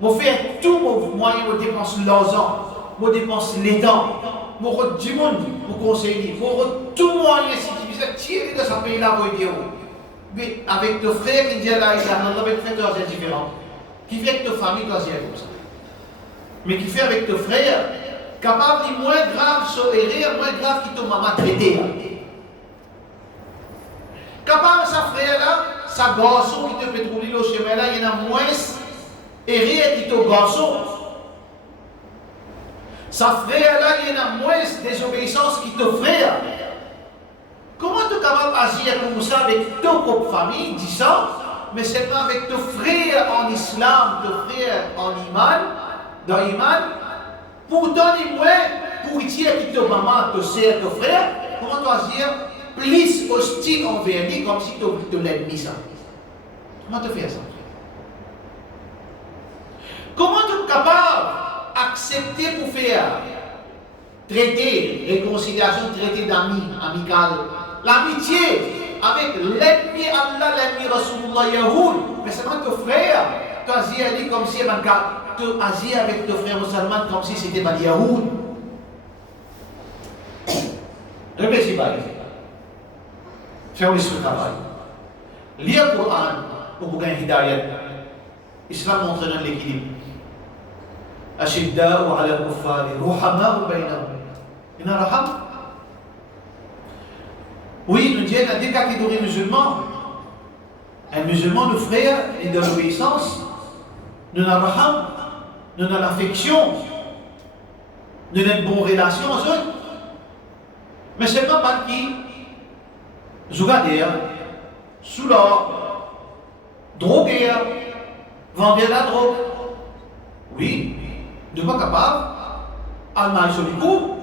Mon frère, tout mon moyen, je dépense l'argent, je dépense les dents, je rôde du monde pour conseiller, je rôde tout moyen, si tu veux tirer de ce pays-là pour dire. Mais avec ton frère qui dit là, il a avec frère, toi, c'est différent. Qui fait avec ta famille, toi, c'est comme ça. Mais qui fait avec ton frère, capable de moins grave, sur erreur, moins grave que ton maman traité. Capable sa frère là, sa garçon qui te fait trouver le chemin là, il y en a moins erreur que ton garçon. Sa frère là, il y en a moins désobéissance que ton frère. Comment tu es capable d'agir comme ça avec ta propre famille, dis ça, mais seulement avec ton frère en islam, ton frère en iman, dans l'iman, pourtant il moins pour dire que ta maman, ta soeur, ton frère, comment tu agir plus hostile envers lui comme si tu l'ennemi ça. Comment tu fais ça? Comment tu es capable d'accepter pour faire traiter, réconciliation, traiter d'amis, amical, l'amitié avec l'ennemi Allah, l'ennemi Rasulullah Yahoud, mais seulement ton frère, tu agis comme si tu agis avec ton frère musulman comme si c'était mal Yahoud. Réfléchis pas. Faire le travail. Lire le Coran pour gagner hidayat. Islam montre dans l'équilibre. Ashidda wa ala al-kuffari ruhama bainahum. Il y a raham. Oui, nous disons il y a des catégories musulmans. Un musulman, nos frères, est de l'obéissance. Nous avons raham, nous avons l'affection, nous avons une bonne relation aux autres. Mais ce n'est pas qui Zougader, soulard, droguer, vendre la drogue. Oui, nous ne sommes pas capables, Allemagne sur le coup,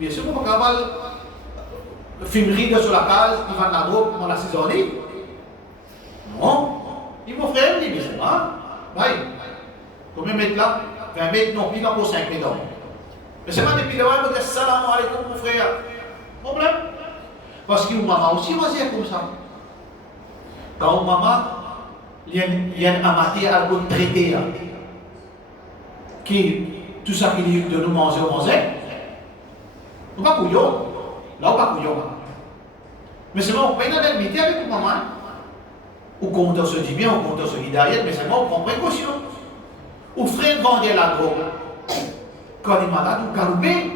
bien sûr, nous ne sommes pas capables de filmer sur la case, ils vendent la drogue, on la saisonné. Non, ils m'ont fait un livre, hein? Oui. Combien de mètres là? 20 mètres, non, puis pour 5 mètres. Mais c'est pas depuis le moment, il me dit salam alaikum, mon frère. Problème? Parce que maman aussi va dire comme ça. Quand maman, il y a un amateur à le traiter, qui, tout ça qu'il dit de nous manger, on mange. On va couillon. Là, on va couillon. Mais c'est bon, on prend une indemnité avec maman. Ou quand on se dit bien, ou quand on se dit derrière, mais c'est bon, on prend précaution. Ou frère vendre la drogue. Quand il est malade, ou galoubé.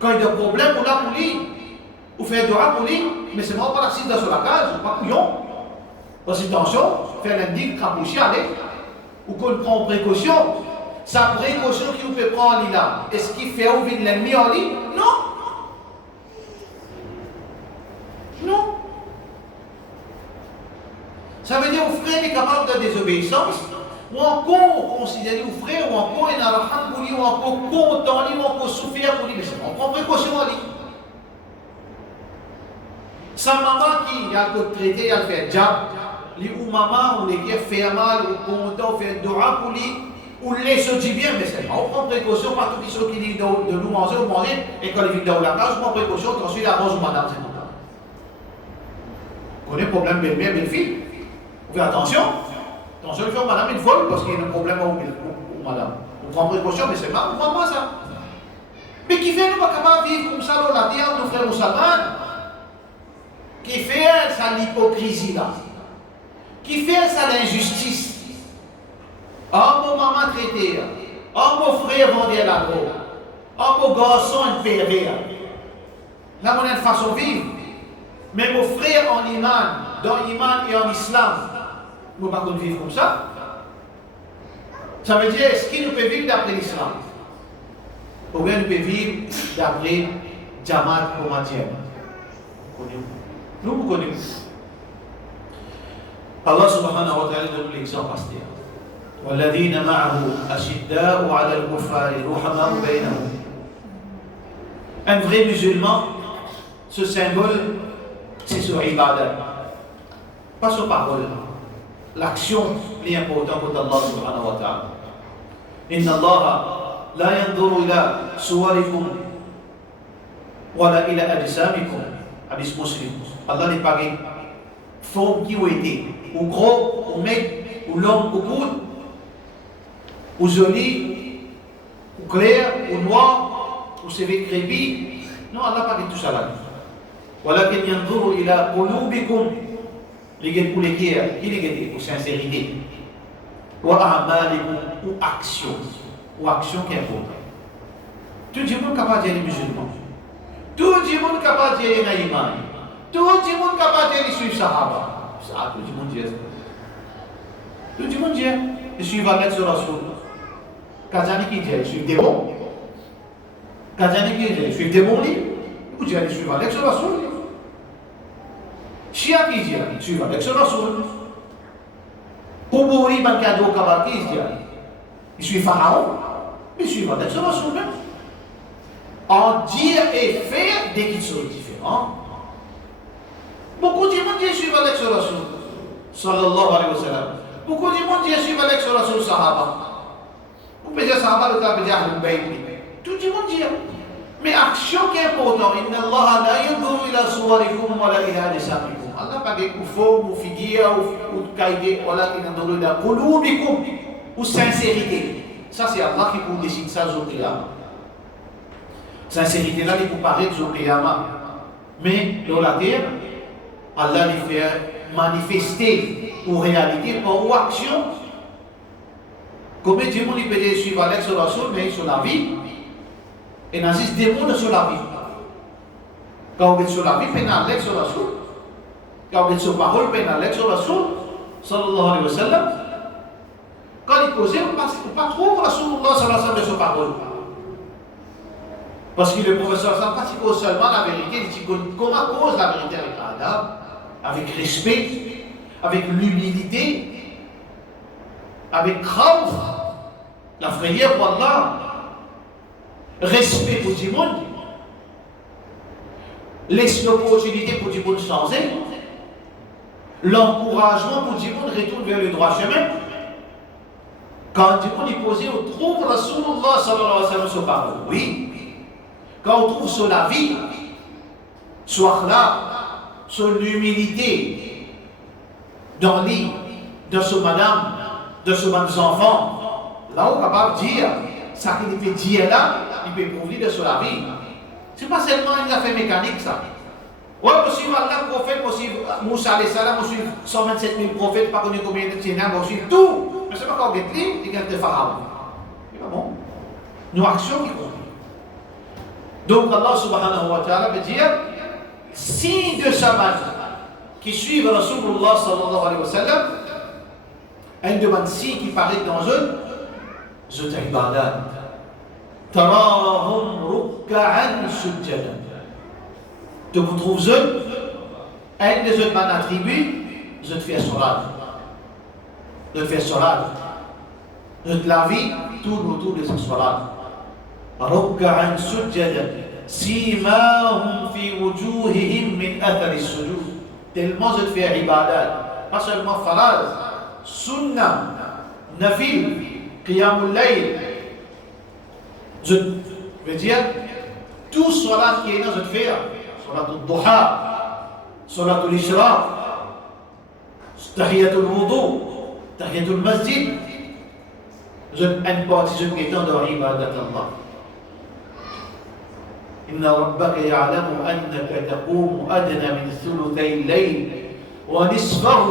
Quand il y a des problèmes, on l'a pour lui. Ou fait de rap pour lui. Mais c'est bon, on pas l'accident sur la case, ou pas couillon. Parce que attention, faire l'indique, crapoucher, allez. Ou qu'on prend précaution. Sa précaution qui vous fait prendre là, est-ce qu'il fait ouvrir l'ennemi en ligne? Non. Non. Ça veut dire que frère est capable de désobéissance, ou encore considérer le frère, ou encore un araham pour lui, ou encore content lui, ou encore souffrir pour lui. Mais c'est bon, on prend précaution en ligne. Sa maman qui a le traité, elle fait diable, lui ou maman, ou les qui fait mal, ou content, fait dora pour lui. Ou les se dit bien, mais c'est pas. On prend précaution par tous ceux qui disent de nous manger ou manger, et quand ils viennent dans la case, on prend précaution, ensuite la rose ou madame, c'est tout. On connaît le problème belle-mère, belle-fille. On fait attention. Attention, il fait madame une folle parce qu'il y a un problème ou madame. On prend précaution, mais c'est pas, on prend pas ça. Mais qui fait nous pas capable de vivre comme ça dans la terre, nos frères musulmans? Qui fait ça l'hypocrisie là? Qui fait ça l'injustice? Oh, mon maman traité, oh, mon frère vendait la drogue, oh, mon garçon un pervers. Là, on a une façon de vivre. Mais mon frère en iman, dans l'iman et en islam, nous ne pouvons pas vivre comme ça. Ça veut dire, est-ce qu'il nous peut vivre d'après l'islam? Ou bien nous peut vivre d'après Jamaat Komatienne? Nous connaissons. Allah subhanahu wa ta'ala donne l'exemple à ce terre. والذين معه أشداء على الكفار رحماء بينهم. Un vrai musulman, ce symbole, c'est sur ibadat, pas sur parole. L'action est importante pour Allah subhanahu wa ta'ala. Inna Allah la yanzuru ila suwarikum wala ila ajsamikum. Hadith muslim. Allah n'est pas forme qui ou été, ou gros, ou maigre, ou long, ou court, ou joli, ou clair, ou noir, ou sévé crépi. Non, Allah n'a pas dit tout ça là. ولكن ينظر إلى قلوبكم لجد pour lesquels qui les pour sincérité وأعمالكم ou action qui est importante. Tout le monde est capable de dire musulman, tout le monde est capable de dire naïman, tout le monde est capable de dire suivre sahaba. Ça, tout le monde dit ça. Tout le monde dit suivre avec ce rasoul. Kazani qui dit suivre des bons. Kazani qui dit suivre des bons livres. Ou dit suivre avec ce rasoul. Chia qui dit suivre avec ce rasoul. Poubouri bankado kabar qui dit il suit Pharaon, mais suivre avec ce rasoul même. En dire et faire des qui sont différents. Beaucoup de monde dit suivre avec ce rasoul. Sallallahu alayhi wa sallam. Beaucoup de monde dit suivre avec ce rasoul sahaba. Vous pouvez dire sahaba, le cas peut dire Ahlul Bayt. Tout le monde dit. Mais action qui est importante, Inna Allah la yanzuru ila suwarikum wa la ila ajsamikum. Allah pas que forme ou figure ou caïd, wala yanzuru ila qulubikum ou sincérité. Ça c'est Allah qui peut décider ça au qiyamah. Sincérité là, il peut paraître au qiyamah. Mais dans la terre, Allah les fait manifester en réalité par action. Combien de monde peut suivre Alex sur la soul, mais sur la vie? Et il existe des mondes sur la vie. Quand on est sur la vie, on a Alex sur la soul. Quand on est sur parole, on a Alex sur la soul. Sallallahu alayhi wa sallam. Quand il causait, on ne peut pas trop Rasulullah sallallahu alayhi wa sallam sur parole. Parce que le professeur sallallahu alayhi wa sallam, pas seulement la vérité, il dit comment cause la vérité avec adab, avec respect, avec l'humilité, avec crainte, la frayeur pour Allah, respect pour du monde, laisse l'opportunité pour du monde changer, l'encouragement pour du monde retourne vers le droit chemin. Quand on est posé, on trouve Rasulullah sallallahu alayhi wa sallam sur parole. Oui. Quand on trouve sur la vie, sur akhlaq, sur l'humilité, dans lit, dans ce madame, dans ce mes enfants, là on est capable de dire, ça qu'il peut dire là, il peut prouver de sur la vie. Ce n'est pas seulement une affaire mécanique ça. Ouais, monsieur Allah, prophète, monsieur Moussa alayhi salam, monsieur 127 000 prophètes, pas connu combien de ténèbres, monsieur tout. Mais c'est pas qu'on est libre, il y a des pharaons. C'est pas bon. Nos actions qui comptent. Donc Allah subhanahu wa ta'ala veut dire, si de Shaban qui suivent Rasulullah sallallahu alayhi wa sallam, un demande si qui paraît dans eux, je ibadat. Tarahum rukka'an sujjadan. Tu vous trouves eux, un des autres attributs, je te fais salat. Je te fais salat. La vie tourne autour de ce salat. ركعا سجدا سيماهم في وجوههم من اثر السجود tellement je te fais ibadat, pas seulement faraz, sunna, nafil, qiyamul layl, je veux dire tout salat qui est là je te fais salat al-duha, salat al-ishraq, tahiyatul wudu, tahiyatul masjid, je participant dans ibadat Allah. إن ربك يعلم أنك تقوم أدنى من ثلثي الليل ونصفه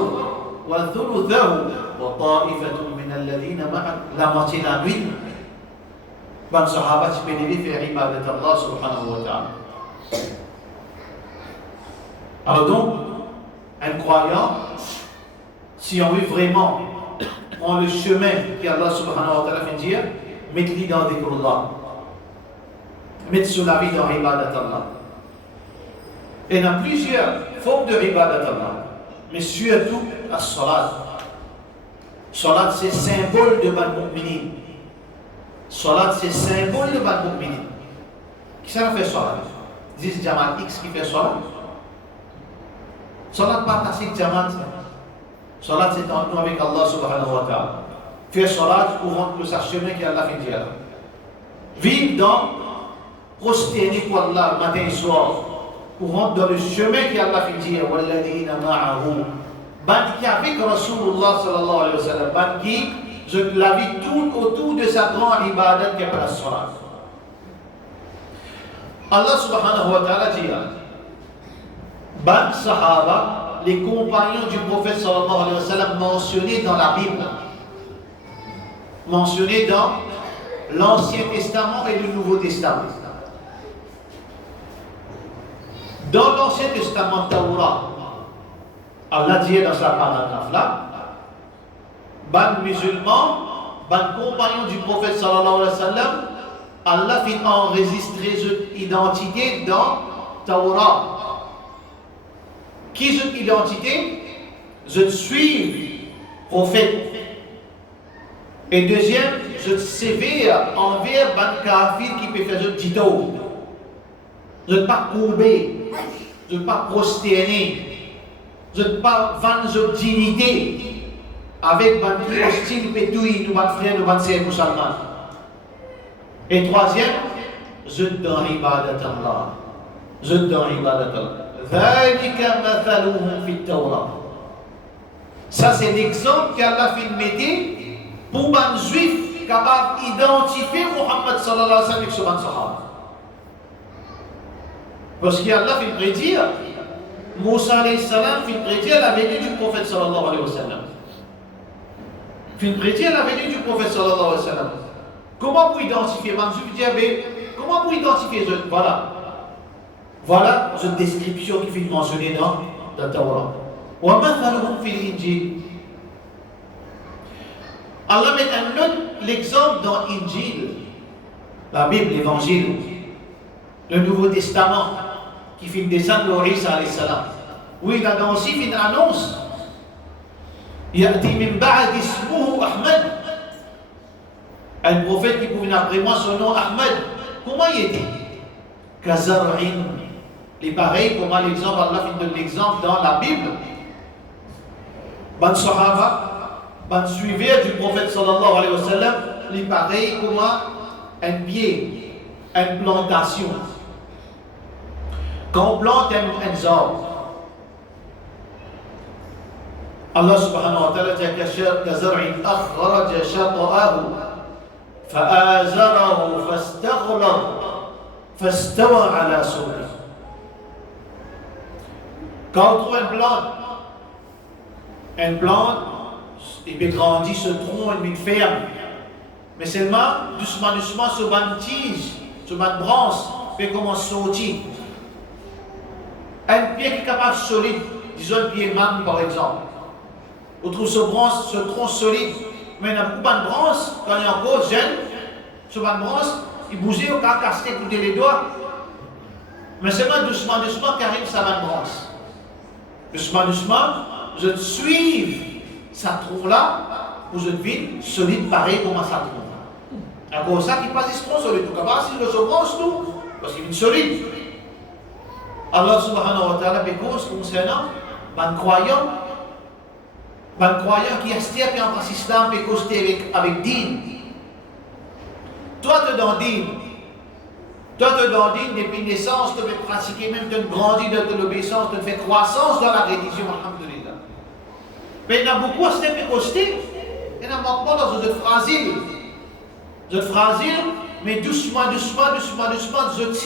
وثلثه وطائفة من الذين معك لما تنامين من صحابة بنبي في عبادة الله سبحانه وتعالى. Alors donc, un croyant, si on veut vraiment prendre le chemin qu'Allah subhanahu wa ta'ala fait dire, mettez-le dans dhikrullah. Mettre sur la vie dans l'ibadat Allah. Et il y a plusieurs formes de l'ibadat Allah. Mais surtout, la salat. Salat, c'est symbole de Bal Mu'minin. Salat, c'est symbole de Bal Mu'minin. Qui ça fait salat? Dis Jamal X qui fait salat. Salat pas tasik Jamal. Salat, c'est en nous avec Allah subhanahu wa ta'ala. Faire salat pour rendre le chemin qu'Allah fait dire. Vivre dans prosterner pour Allah matin et soir, pour rentrer dans le chemin qu'Allah fait dire, Walladina ma'ahu. Ban qui avec Rasulullah sallallahu alayhi wa sallam, ban qui, la vie tourne autour de sa grande ibadat qui est la salat. Allah subhanahu wa ta'ala dit, ban sahaba, les compagnons du prophète sallallahu alayhi wa sallam mentionnés dans la Bible, mentionnés dans l'Ancien Testament et le Nouveau Testament. Dans l'Ancien Testament Torah, Allah dit dans sa paragraphe là, ban musulmans, ban compagnons du prophète sallallahu alayhi wa sallam, Allah fait enregistrer cette identité dans Torah. Qui cette identité? Je suis prophète. Et deuxième, je sévère envers ban kafir qui peut faire ce dito. Je ne pas courber, je ne pas prosterner, je ne pas vendre notre dignité avec ban hostile pétouille, nous ban frère, nous ban sœur musulmans. Et troisième, je dans ibadat Allah. Je dans ibadat Allah. Dhalika mathaluhum fit Tawrah. Ça c'est l'exemple qu'Allah fait mettre pour ban juif capable d'identifier Muhammad sallallahu alayhi wa sallam avec ce ban sahaba. Parce qu'Allah fait prédire, Moussa alayhi salam fait prédire la venue du prophète sallallahu alayhi wa sallam. Fait prédire la venue du prophète sallallahu alayhi wa sallam. Comment pour identifier? Comment pour identifier? Voilà. Voilà cette description qui fait mentionner dans la Torah. Wa mathaluhum fil Injil. Allah met un autre l'exemple dans l'Injil, la Bible, l'Évangile, le Nouveau Testament, qui fait descendre Isa alayhi salam. Oui, il a aussi fait une annonce. Ya'ti min ba'd ismuhu Ahmad. Un prophète qui pouvait après moi son nom Ahmad. Comment il était? Kazar'in. Les pareils, comment l'exemple, Allah fait de l'exemple dans la Bible. Ban Sahaba, Ben suivez du prophète sallallahu alayhi wa sallam, il pareil comme un pied, une plantation. Quand on plante un arbre, Allah subhanahu wa ta'ala dit كزرع أخرج شطأه فآزره فاستغلظ فاستوى على سوقه. Quand on trouve une plante, il peut grandir, se tronc, une ferme. Mais seulement, doucement, doucement, sur une tige, sur une branche, peut commencer à sortir. Un pied qui est capable de solide, disons un pied man par exemple. On trouve ce tronc solide, mais il y a beaucoup de branches, quand il y a encore jeune, sur une branche, il bougeait au cas casser, couper les doigts. Mais seulement doucement, doucement, car il ça va une branche. Doucement, doucement, je suis sa tronc-là, pour je devienne solide pareil comme ça tronc. C'est pour ça qu'il passe ce tronc solide. Donc, avant, si je se branche tout, parce qu'il est solide. Allah subhanahu wa ta'ala, because concernant, ben croyant qui est resté en islam, because avec din. Toi, tu es dans din. Toi, tu es dans din, depuis naissance, tu veux pratiquer, même tu grandis dans l'obéissance, tu fais croissance dans la religion, alhamdulillah. Mais il y en a beaucoup à cette écosté, il y en a manquement dans une fragile. Une fragile, mais doucement, si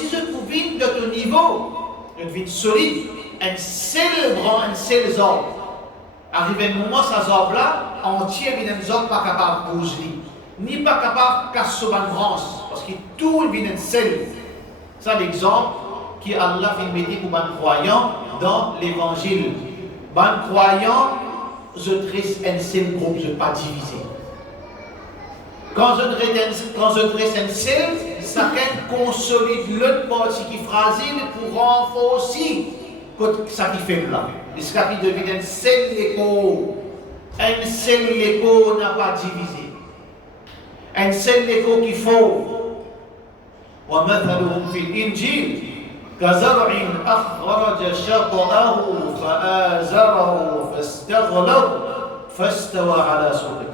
je pouvais de ton niveau, une vie solide, un seul bras, un seul zorb. Arrivé un moment, ça zorb-là, entier, il y a un zorb pas capable de bouger, ni pas capable de casser une branche, parce que tout vient un seul. C'est l'exemple que Allah fait mettre pour les croyants dans l'évangile. Les croyants, je dresse un seul groupe, je ne pas diviser. Quand je dresse un seul, chacun consolide l'autre partie qui est fragile pour renforcer ça qui fait là. Et ce qui devient un seul écho. Un seul écho n'a pas divisé. Un seul écho qu'il faut. ومثلهم في الإنجيل كزرع أخرج شطأه فآزره فاستغلظ فاستوى على سوقه.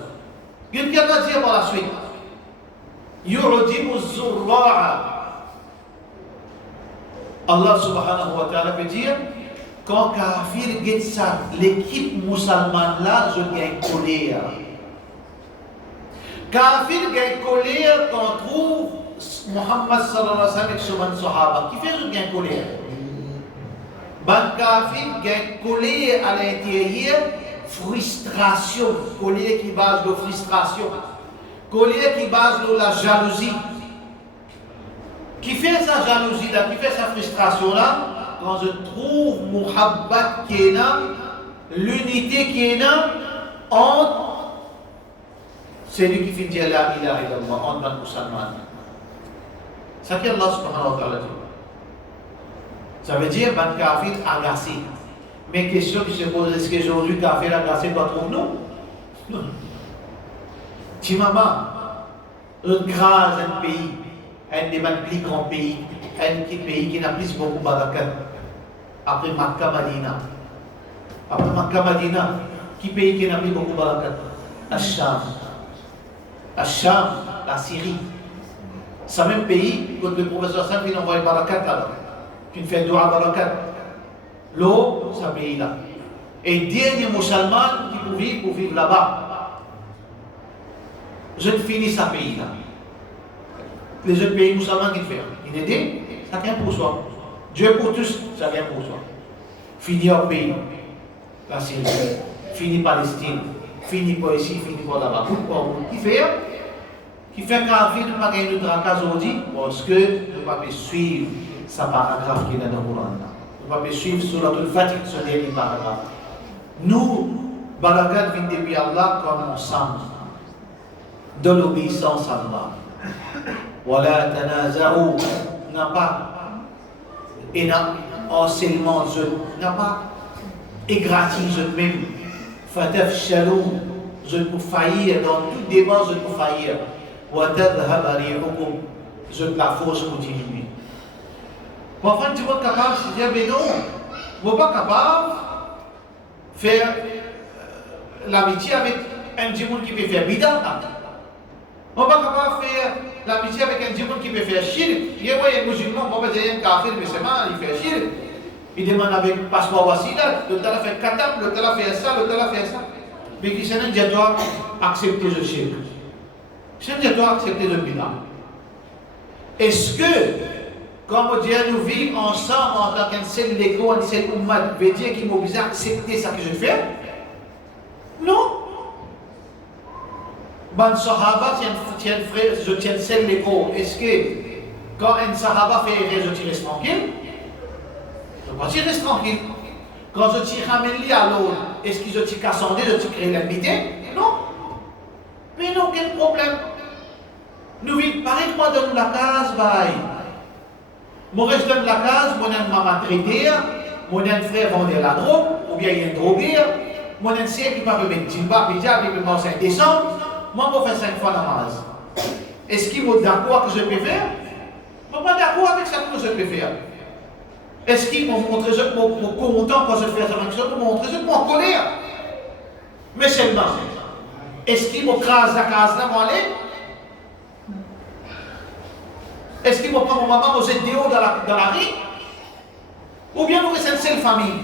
قل كما dit par la suite يعجب الزراع. Allah subhanahu wa ta'ala peut dire quand Kafir get ça, l'équipe musulmane là, je gagne colère. Kafir gagne colère quand on trouve Muhammad sallallahu alayhi wa sallam avec son sahaba. Qui fait je gagne colère? Ban Kafir gagne colère à l'intérieur, frustration, colère qui base de frustration, colère qui base de la jalousie. Qui fait sa jalousie là, qui fait sa frustration là, quand je trouve Muhabbat qui est là, l'unité qui est là, entre celui qui fait dire la ilaha illallah, entre les musulmans. C'est ce qu'Allah subhanahu wa ta'ala dit. Ça veut dire ban kafir agacé. Mais question qui se pose, est-ce qu'aujourd'hui kafir agacé doit trouver nous? Timama, grâce un pays. Un des plus grands pays, un pays qui n'a plus beaucoup de barakat. Après Makkah Madina. Après Makkah Madina, qui pays qui n'a plus beaucoup de barakat? Al-Sham. Al-Sham, la Syrie. C'est le même pays que le professeur Sam qui envoie barakat là. Qui fait dua barakat. L'eau, c'est un pays là. Et dernier musulman qui pour vivre là-bas. Je finis ce pays là. Les autres pays musulmans qui font. Il est chacun pour soi. Dieu pour tous, chacun pour soi. Fini au pays, la Syrie, fini Palestine, fini par ici, fini par là-bas. Pourquoi? Qui fait qu'à vie de ne pas gagner de tracas aujourd'hui, parce que nous ne pouvons pas suivre sa paragraphe qui est dans le Coran. Nous ne pouvons pas suivre sur la Fatiha, ce dernier paragraphe. Nous, barakat vient depuis Allah comme ensemble, de l'obéissance à Allah. Wala tanaza'u, n'a pas enseignement, n'a pas égratigné même. Fatafshalu, je peux faillir dans tout débat, je peux faillir. Wa tadhhab rihukum, je la force pour diminuer. Parfois, tu vas être capable de dire, mais non, vous n'êtes pas capable de faire l'amitié avec un djimoun qui peut faire bida. On va pas faire l'amitié avec un djimoun qui peut faire shirk. Il y a un musulman, on va dire un kafir, mais c'est mal, il fait shirk. Il demande avec passeport wasila, le tel a fait katam, le tel a fait ça, le tel a fait ça. Mais qui s'en doit accepter le shirk. Qui s'en doit accepter le bida. Est-ce que, comme Dieu nous vit ensemble en tant qu'un seul légo, un seul ummat, veut dire qu'il m'oblige à accepter ce que je fais? Non. Ben, Sahaba, tiens frère, je tiens seul légo. Est-ce que, quand un Sahaba fait erreur, je tire tranquille? Je ne reste tranquille. Quand je tire Amélie à l'autre, est-ce que je tire Cassandre, je tire l'amitié? Non. Mais non, quel problème? Nous vivons, pareil que moi donne la case, bye. Moi reste dans la case, moi un maman traité, moi un frère vendait la drogue, ou bien il y a un drogué, moi un sœur qui peut mettre djilbab, hijab, il peut manger un décembre, moi je fais 5 fois namaz. Est-ce qu'il est d'accord que je peux faire? Moi pas d'accord avec ça que je peux faire. Est-ce qu'il m'a montré je suis content quand je fais ça, je me montre je suis en colère. Mais seulement, est-ce qu'il m'écrase la case là, moi aller? Est-ce qu'il me prend mon maman aux ZDO dans la rue? Ou bien nous restons une seule famille?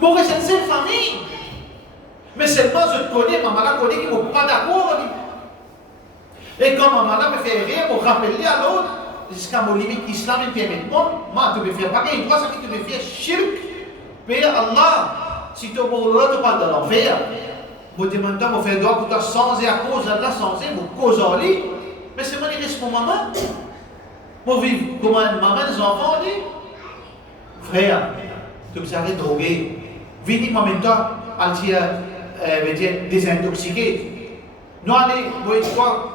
Nous restons une seule famille. Mais seulement je connais, maman là connaît qu'il ne pas d'accord. Et quand maman là me fait rire, je me rappelle à l'autre, jusqu'à mon limite islam, il me dit, moi, tu me fais pas il doit ça que tu me fais shirk. Père Allah, si tu me pas de l'enfer, je te demande de faire droit pour toi sans et à cause d'Allah, sans et pour cause en lui. Mais c'est moi qui reste mon maman. Moi, vivre comme une maman, des enfants, dit frère, tu me serais drogué. Vini, moi, maintenant, à dire désintoxiqué. Nous, allez, nous, et toi,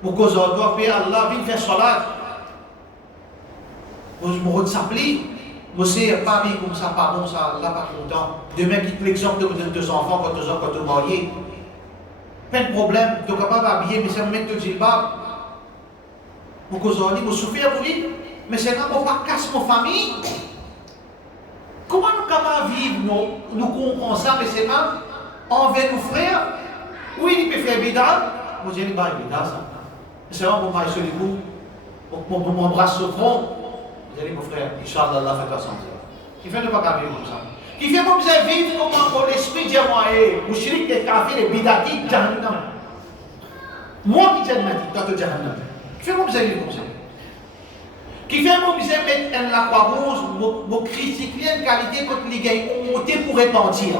pour cause de toi, Père Allah, viens faire salat. Moi, je me ressaplis. Moi, c'est pas bien comme ça, pardon, ça, là, pas content. Demain, quitte l'exemple de deux enfants quand tu es marié. Pas de problème, tu es capable d'habiller, mais c'est me mettre le djilbab. Mon cousin dit, vous souffrez pour lui, mais c'est là pour pas casser ma famille. Comment nous sommes capables de vivre, nous comprenons ça, mais c'est pas envers nos frères? Oui, il peut faire bida. Moi, je dis, bah, bida, ça. C'est vraiment pour m'aller sur les coups, pour m'embrasser sur le front. Je dis, mon frère, Inch'Allah, Allah fait ta santé. Il fait ne pas vivre comme ça. Il fait comme ça vivre comme l'esprit dit moi, mouchrik des kafir et bidati, jahannam. Moi qui jahannam, toi tu jahannam. Qui fait comme ça vivre comme ça. Qui fait comme ça mettre un la croix rouge, me critiquer une qualité contre les gars, on monter pour repentir.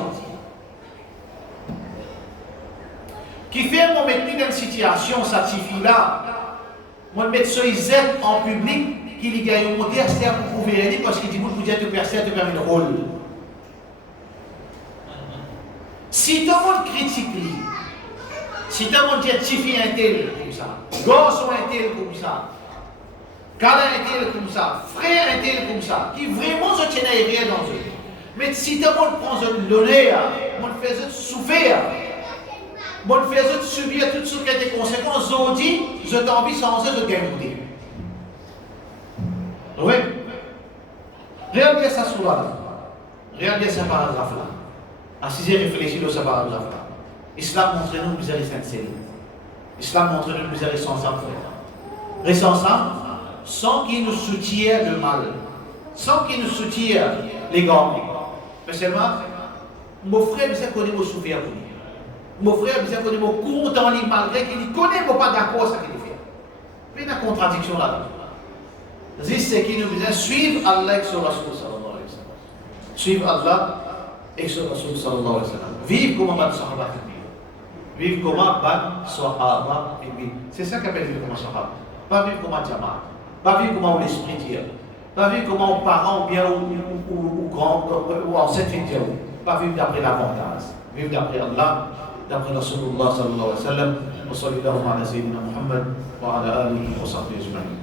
Qui fait mon mettre dans une situation, ça suffit là. Moi mettre ce Z en public, qui les gars ont monté à se faire pour prouver rien parce qu'il dit, vous dire que personne te permet le rôle. Si tout le monde critique lui, si tout le monde dit fille un tel comme ça, garçon un tel comme ça, câlin un tel comme ça, frère un tel comme ça, qui vraiment se tient rien dans eux. Mais si tout le monde prend l'honneur, on fait souffrir, on fait subir toutes sortes de conséquences, on dit, je t'envie sans eux, je gagne. Oui. Regardez ça sur là. Regardez ce paragraphe-là. Assisez, réfléchissez sur ce paragraphe-là. Islam montre nous misère sincère. Islam montre nous misère sans ensemble. Restons ensemble sans qu'il nous soutienne le mal, sans qu'il nous soutienne les gants. Mais seulement, mon frère, vous connaît mon souffrir pour lui. Mon frère, vous connaît mon content lui malgré qu'il ne connaît pas d'accord ce qu'il fait. Il y a une contradiction là-dedans. C'est qui nous dit suivre Allah et son Rasoul sallallahu alayhi wa sallam. Suivre Allah et son Rasoul sallallahu alayhi wa sallam. Vivre comme un sahaba. Vivre comme un sahaba. C'est ça qu'appelle vivre comme un sahaba. Pas vivre comme un jamaat. Pas vivre comme un esprit Dieu. Pas vivre comme un parent ou bien ou grand ou en cette Dieu. Pas vivre d'après l'avantage. Vivre d'après Allah, d'après Rasulullah sallallahu alayhi wa sallam. Wa sallallahu ala sayyidina Muhammad wa ala alihi wa sahbihi ajma'in.